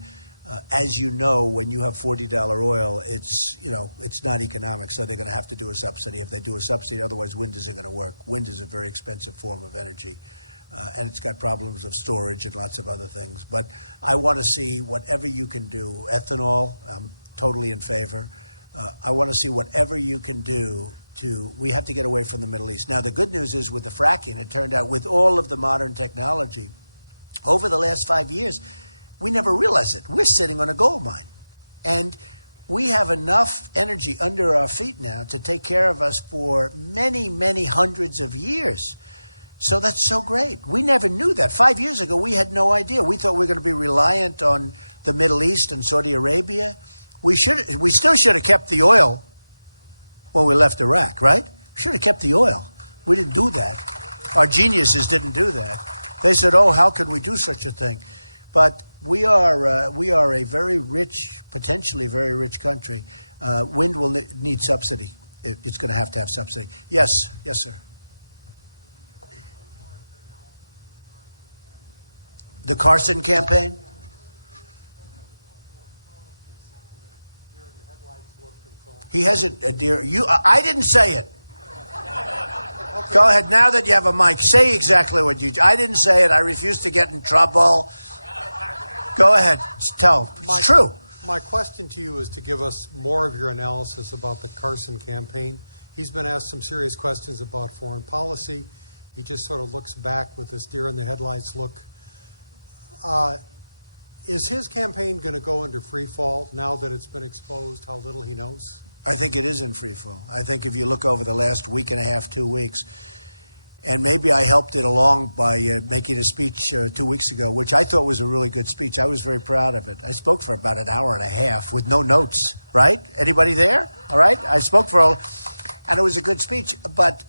as you know, when you have $40 oil, it's not economic. So they're going to have to do a subsidy. If they do a subsidy, otherwise wind isn't going to work. Wind is a very expensive form of energy. And it's got problems of storage and lots of other things. But I want to see whatever you can do. Ethanol, I'm totally in favor. I want to see whatever you can do we have to get away from the Middle East. Now, the good news is with the fracking, it turned out with all of the modern technology, over the last 5 years, we never realized it. We're sitting on a gold mine. And we have enough energy under our feet now to take care of us for many, many hundreds of years. So that's so great. We never knew that. 5 years ago, we had no idea. We thought we were going to be reliant on the Middle East and Saudi Arabia. We still should have kept the oil when we left Iraq, right? We should have kept the oil. We didn't do that. Our geniuses didn't do that. They said, how could we do such a thing? But we are a very rich, potentially very rich country. Wind will need subsidy. It's going to have subsidy. Yes, sir. The Carson campaign? He has a dear. I didn't say it. Okay. Go ahead. Now that you have a mic, say exactly what you. I didn't say it. I refuse to get in trouble. Go ahead. Tell. It's true. My question to you is to give us more of your analysis about the Carson campaign. He's been asked some serious questions about foreign policy. He just sort of looks back with this deer in the headlights look. Is his campaign going to go into free fall now that it's been exposed how little he knows? I think it is in free fall. I think if you look over the last week and a half, 2 weeks, and maybe I helped it along by making a speech 2 weeks ago, which I thought was a really good speech. I was very proud of it. I spoke for about an hour and a half with no notes, right? Anybody there? All right? I spoke and it was a good speech, but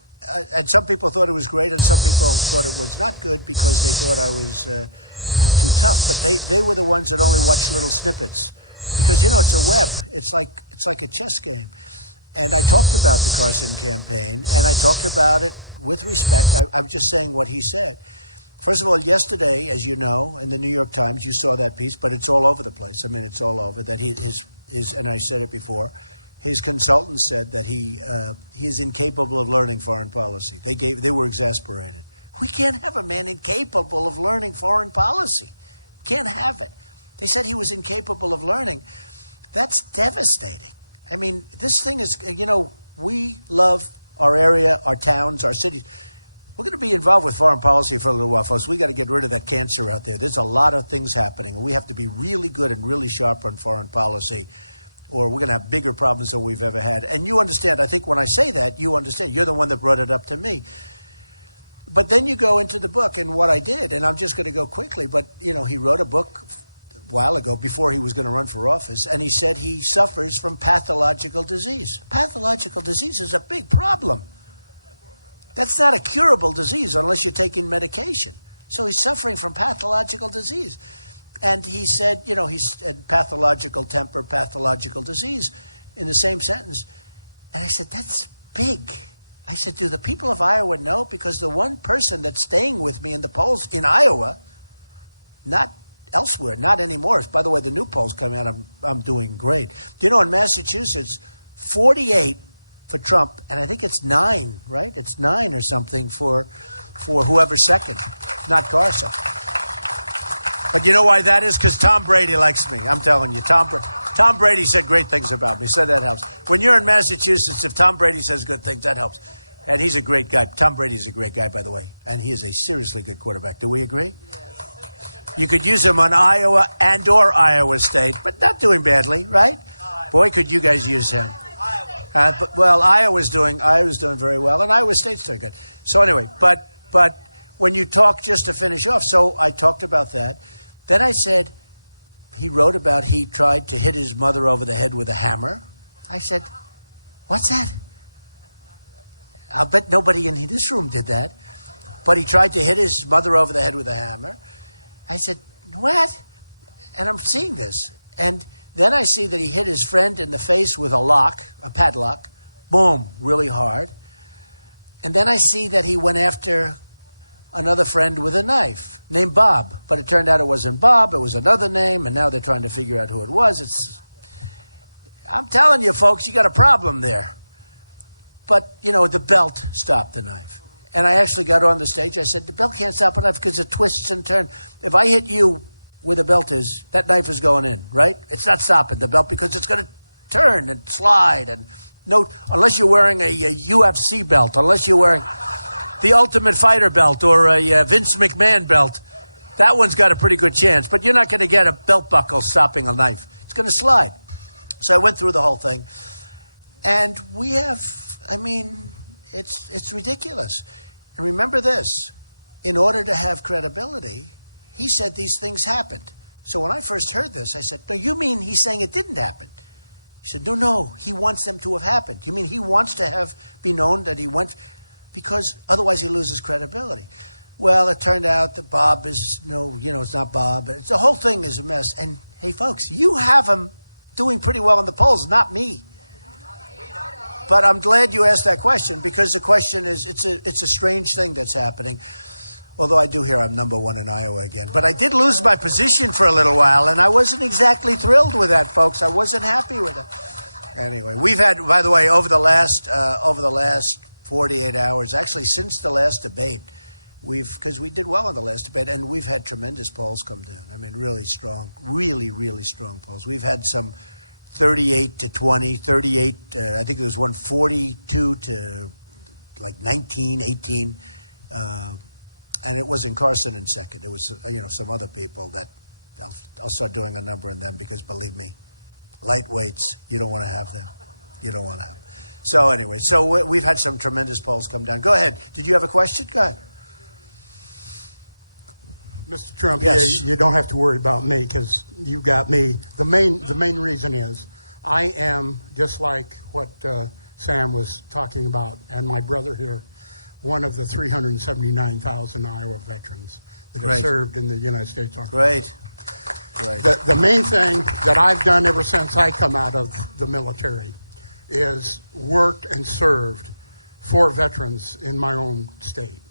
and some people thought it was great, and some people thought it was not good because they thought I was too tough. But they were the ones that only watched little snippets because it's a web. It's like a chess game. And I talked about the Carson campaign, and I talked about it with respect. I'm just saying what he said. First of all, yesterday, as you know, in the New York Times, you saw that piece, but it's all over the place. I mean, it's all over that his and I said it before. His consultant said that he is incapable of learning foreign policy. They were exasperated. We can't have a man incapable of learning foreign policy. Can't have it. They said he was incapable of learning. That's devastating. I mean, this thing is, we love our area, our towns, our cities. We're going to be involved with foreign policy for a little while, folks. We got to get rid of that cancer out there. There's a lot of things happening, and we have to be really good and really sharp on foreign policy. or we're going to have bigger problems than we've ever had. And you understand, I think when I say that, you understand. You're the one that brought it up to me. But then you go into the book, and what I did, and I'm just going to go quickly, but, he wrote a book a while ago before he was going to run for office, and he said he suffers from pathological disease. Pathological disease is a big problem. That's not a curable disease unless you're taking medication. So he's suffering from pathological disease. And he said, he's had pathological temper, pathological disease in the same sentence. And I said, that's big. I said, do the people of Iowa know? Because the one person that's staying with me in the polls in Iowa, not elsewhere, not anymore. By the way, the new polls come out, I'm doing great. Do you know in Massachusetts, 48 for Trump, and I think it's 9, right? It's 9 or something for whoever's second, not Carson. But you know why that is? Because Tom Brady likes me. I'm telling you, Tom Brady said great things about me, so that helps. When you're in Massachusetts, if Tom Brady says good things, that helps. And he's a great guy. Tom Brady's a great guy, by the way. And he is a seriously good quarterback. Do we agree? Yes. You could use him on Iowa and or Iowa State, but not doing badly, right? Boy, could you guys use him. Iowa's doing very well, and Iowa State's doing good. So anyway, but when you talk, just to finish off, so I talked about that. Then I said, he wrote about he tried to hit his mother over the head with a hammer. I said, what's that? I'll bet nobody in this room did that. But he tried to hit his mother over the head with a hammer. I said, what? And I'm seeing this. And then I see that he hit his friend in the face with a padlock. Boom, really hard. And then I see that he went after another friend with a knife named Bob. But it turned out it wasn't Bob, it was another name, and now they're trying to figure out who it was. I'm telling you, folks, you got a problem there. But, the belt stopped the knife. And I actually got on the stage. I said, the belt can't stop a knife because it twists and turns. If I hit you where the belt is, that knife is going in, right? It's not stopping the belt because it's going to turn and slide. And unless you're wearing a UFC belt, unless you're wearing the Ultimate Fighter belt or a Vince McMahon belt, that one's got a pretty good chance. But you're not going to get a belt buckle stopping a knife. It's going to slide. So I went through the whole thing. And we have, it's ridiculous. And remember this, in order to have credibility, he said these things happened. So when I first heard this, I said, no, you mean he's saying it didn't happen? He said, no, he wants them to have happened. You mean he wants to be known that he went, because otherwise he loses credibility. Well, it turned out that Bob is, it's not Bob. The whole thing is a mess. And hey, folks, you have him doing pretty well in the polls, not me. But I'm glad you asked that question, because the question is, it's a strange thing that's happening. Although I do hear I'm number 1 in Iowa again. But I did lose my position for a little while, and I wasn't exactly thrilled with that, folks. I wasn't happy with it. Anyway, we've had, by the way, over the last 48 hours, actually since the last debate, because we did well in the last debate, and we've had tremendous polls come down. Really strong, really, really strong polls. We've had some 38 to 20, 38, I think there was one 42 to like 19, 18. And it was in Carson in second. It was, some other people that I'll start doing a number on them, because believe me, lightweights, you don't want to have them. You don't want to have them. So anyway, we've had some tremendous polls come down. Go ahead. Did you have a question? Go ahead. Mr. Trump, yes. You don't have to worry about me, because you got me. The main reason is I am, just like what Sam was talking about, and my brother here, one of the 379,000 Iowa veterans that have served in the United States Army. Great. The main thing that I've done ever since I come out of the military is worked and served for veterans in my own state.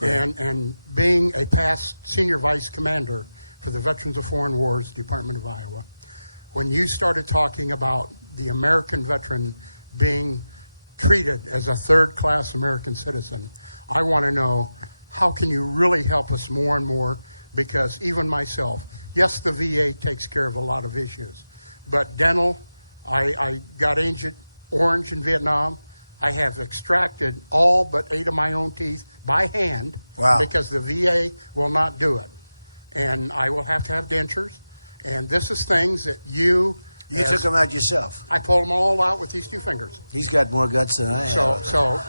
And being a past senior vice commander for the Veterans of Foreign Wars Department of Iowa, when you started talking about the American veteran being treated as a third-class American citizen, I want to know, how can you really help us more and more? Because even myself, yes, the VA takes care of a lot of issues, but dental, I got Agent Orange in Vietnam. I have extracted all but 8 of my own teeth by hand. Wow. Because the VA will not do it. And I will have to have dentures. And this is things that you You took them out yourself. I pulled them all out with these 2 fingers. He's got more guts than I have. So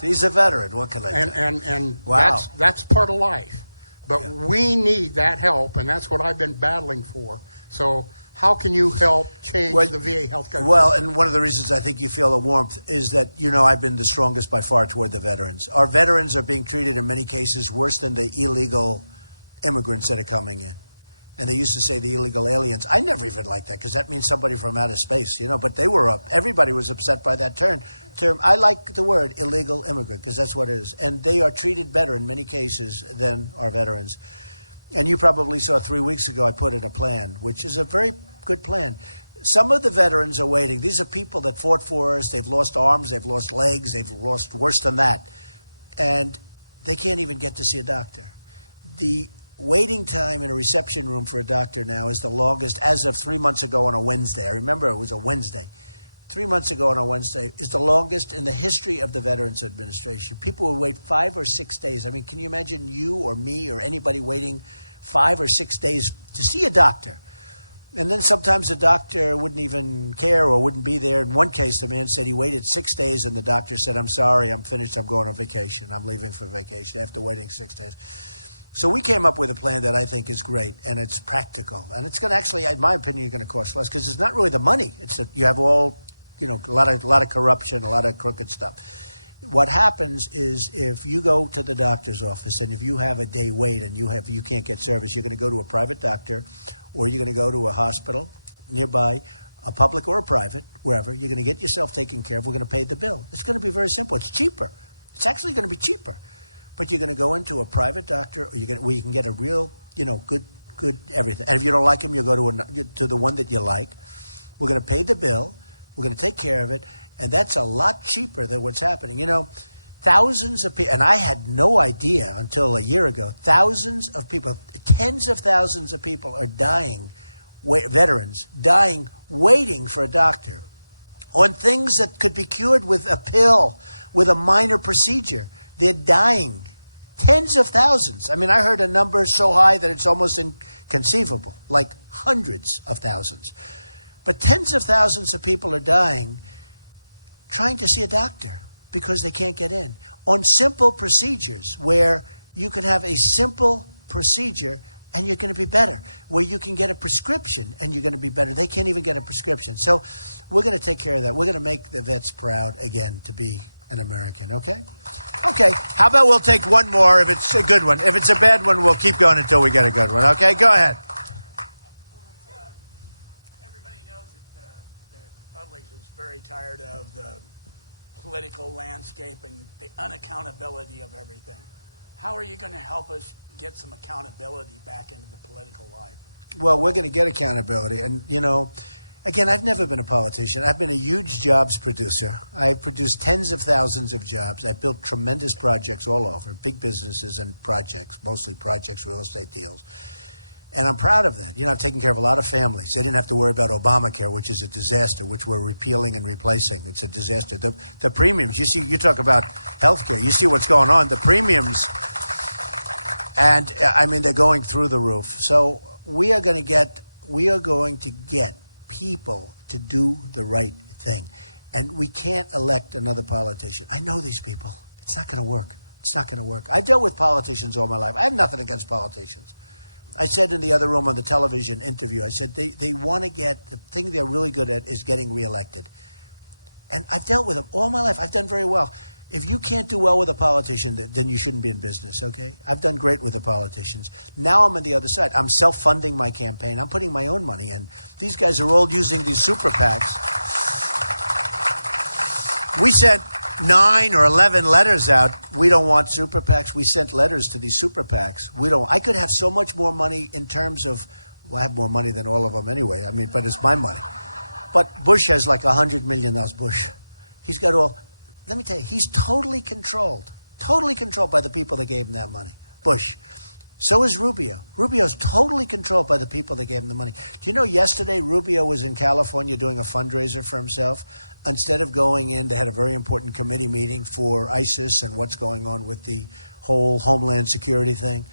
he's a veteran. What can I do? And wow. that's part of life. But we need that help, and that's what I've been battling for. So how can you help change the VA healthcare? Well, and one of the reasons I think you feel the warmth is that, I've been the strongest by far toward the veterans. Our veterans are being treated in many cases worse than the illegal immigrants that are coming in. And they used to say the illegal aliens. I never even liked that because that means somebody from outer space, But they were everybody was upset by that term. I like the word illegal immigrant because that's what it is. And they are treated better in many cases than our veterans. And you probably saw 3 weeks ago I put in a plan, which is a very good plan. Some of the veterans are waiting. These are people that fought for us. They've lost arms. They've lost legs. They've lost worse than that. And they can't even get to see a doctor. The waiting time in a reception room for a doctor now is the longest as of 3 months ago on a Wednesday. I remember it was a Wednesday. 3 months ago on a Wednesday is the longest in the history of the Veterans Administration. People would wait 5 or 6 days. I mean, can you imagine you or me or anybody waiting 5 or 6 days to see a doctor? And then sometimes the doctor wouldn't even care or wouldn't be there. In one case, the man said he waited 6 days and the doctor said, "I'm sorry, I'm finished, I'm going on vacation. I'm leaving for vacation," after waiting 6 days. So we came up with a plan that I think is great, and it's practical. And it's going to actually, in my opinion, going to cost less because it's not really the money. You have all, a lot of corruption, a lot of crooked stuff. What happens is if you go to the doctor's office and if you have a day wait and you can't get service, you're going to go to a private doctor or you're going to go to a hospital nearby, a public or a private, wherever. You're going to get yourself taken care of. We're going to pay the bill. It's going to be very simple. It's cheaper. It's actually going to be cheaper. But you're going to go into a private doctor or where you can get a real, good everything. And if you don't like him, you'll go to the one that you like. We're going to pay the bill. We're going to take care of it. And that's a lot cheaper than what's happening. Thousands of people, and I had no idea until a year ago, thousands of people, tens of thousands of people are dying, veterans, dying, waiting for a doctor on things that could be cured with a pill, with a minor procedure. They're dying. Tens of thousands. I mean, I heard a number so high that it's almost inconceivable, like hundreds of thousands. But tens of thousands of people are dying trying to see a doctor because they can't get in on simple procedures where you can have a simple procedure and you're going to be better, where you can get a prescription and you're going to be better. They can't even get a prescription. So we're going to take care of that. We're going to make the vets proud again to be an American, okay? Okay, how about we'll take one more if it's a good one. If it's a bad one, we'll keep going until we get a good one, okay? Go ahead. Everybody knows that the public is very tired of the political landscape and the unaccountability of everything. How are you going to help us get some accountability back into the political life? Well, we're going to get accountability. And, again, I've never been a politician. I've been a huge jobs producer. I've produced tens of thousands of jobs. I've built tremendous projects all over, big businesses and projects, mostly projects, real estate deals. And I'm proud of that. I've taken care of a lot of families. They didn't have to worry about Obamacare, which is a disaster, which we're repealing and replacing. It's a disaster. The premiums, you talk about health care. You see what's going on. The premiums, and they're going through the roof. So we are going to get people to do the right thing. And we can't elect another politician. I know these people. It's not going to work. It's not going to work. I've dealt with politicians all my life. I have nothing against politicians. I said in the other room on the television interview, I said they want to get, the thing they're really good at is getting reelected. And I've dealt with them all my life. I've done very well. If you can't do well with a politician, then you shouldn't be in business, okay? I've done great with the politicians. Now I'm on the other side. I'm self-funding my campaign. I'm putting my own money in. These guys are all using these super PACs. We sent 9 or 11 letters out. We don't want super PACs. We sent letters to these super PACs. I could have so much more money in terms of, I have more money than all of them anyway. But it's my money. But Bush has like $100 million. Bush. He's got all. Let me tell you, he's totally controlled by the people that gave him that money. Bush. So is Rubio. Rubio's totally controlled by the people that gave him the money. Do you know yesterday Rubio was in California doing a fundraiser for himself? Instead of going in, they had a very important committee meeting for ISIS and what's going on with the whole Homeland Security thing.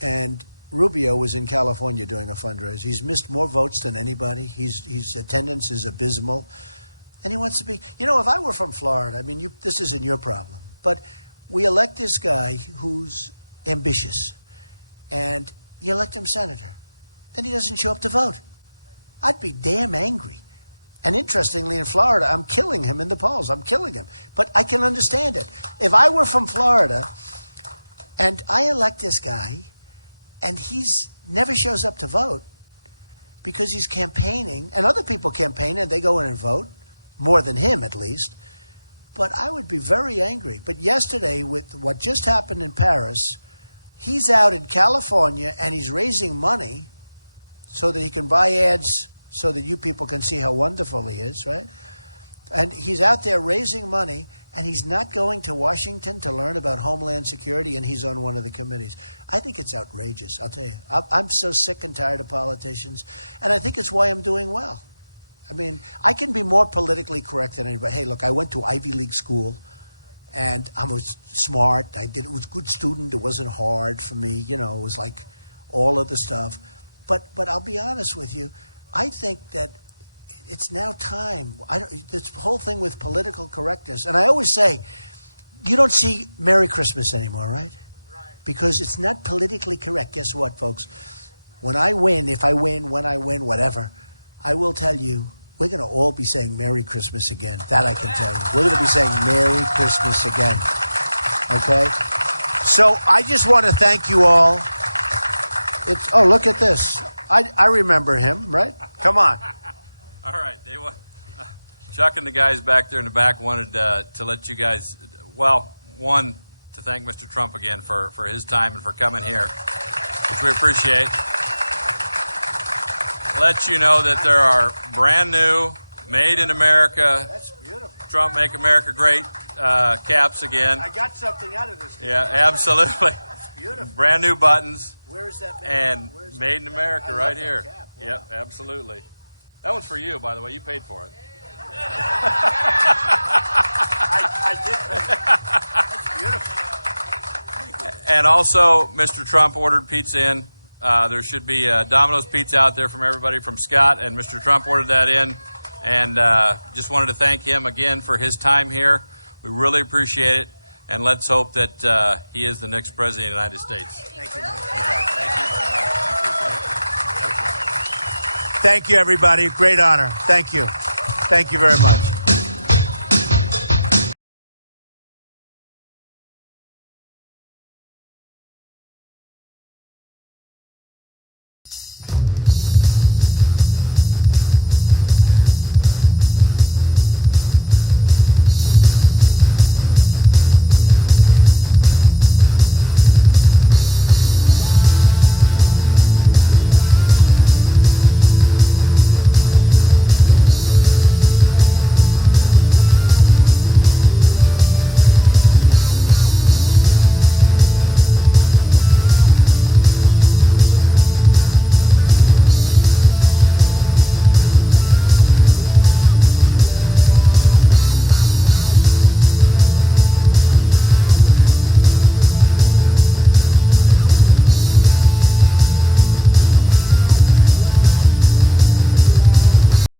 And Rubio was in California doing a fundraiser. He's missed more votes than anybody. His attendance is abysmal. And he wants to be, if I were from Florida, I mean, this isn't your problem, but we elect this guy who's ambitious, and you elect him senator. Then he doesn't show up to vote. I'd be damn angry. And interestingly, in Florida, I'm killing him in the polls. I'm killing him. But I can understand it. If I were from Florida and I elect this guy and he's never shows up to vote because he's campaigning, and other people campaign and they go in and vote, more than him at least, but I would be very angry. But yesterday, with what just happened in Paris, he's out in California and he's raising money so that he can buy ads so that you people can see how wonderful he is, right? And he's out there raising money, and he's not going to Washington to learn about Homeland Security, and he's on one of the committees. I think it's outrageous, I'll tell you. I'm so sick and tired of politicians, and I think it's why I'm doing well. I mean, I can be more politically correct than anybody. Hey, look, I went to Ivy League school, and I was smart. It was a good student. It wasn't hard for me. It was like all of the stuff. But I'll be honest with you. I think that it's now time. This whole thing with political correctness, and I always say, you don't see Merry Christmas anymore, right? Because it's not politically correct. Guess what, folks? When I win, if I win, when I win, whatever, I will tell you, we're going to all be saying Merry Christmas again. That I can tell you. We're going to be saying Merry Christmas again. Okay? So I just want to thank you all. Look at this. I remember him, right? Come on. All right. Chuck and the guys back there in the back wanted to let you guys, one, to thank Mr. Trump again for his time and for coming here, which we appreciate. Let you know that there are brand new, made in America, That's beautiful. Trump Make America Great caps again. I got something out of this. Yeah, absolutely. That's beautiful. Brand new buttons. Where is that? And made in America right here. Cap. Wow. Yep, absolutely. That one's for you, by the way. You paid for it. I did. That's beautiful. And also, Mr. Trump ordered pizza in. There should be Domino's pizza out there from everybody from Scott, and Mr. Trump ordered that in. And just wanted to thank him again for his time here. We really appreciate it. And let's hope that he is the next president of the United States. Thank you. Thank you very much. Thank you, everybody. Great honor. Thank you. Thank you very much.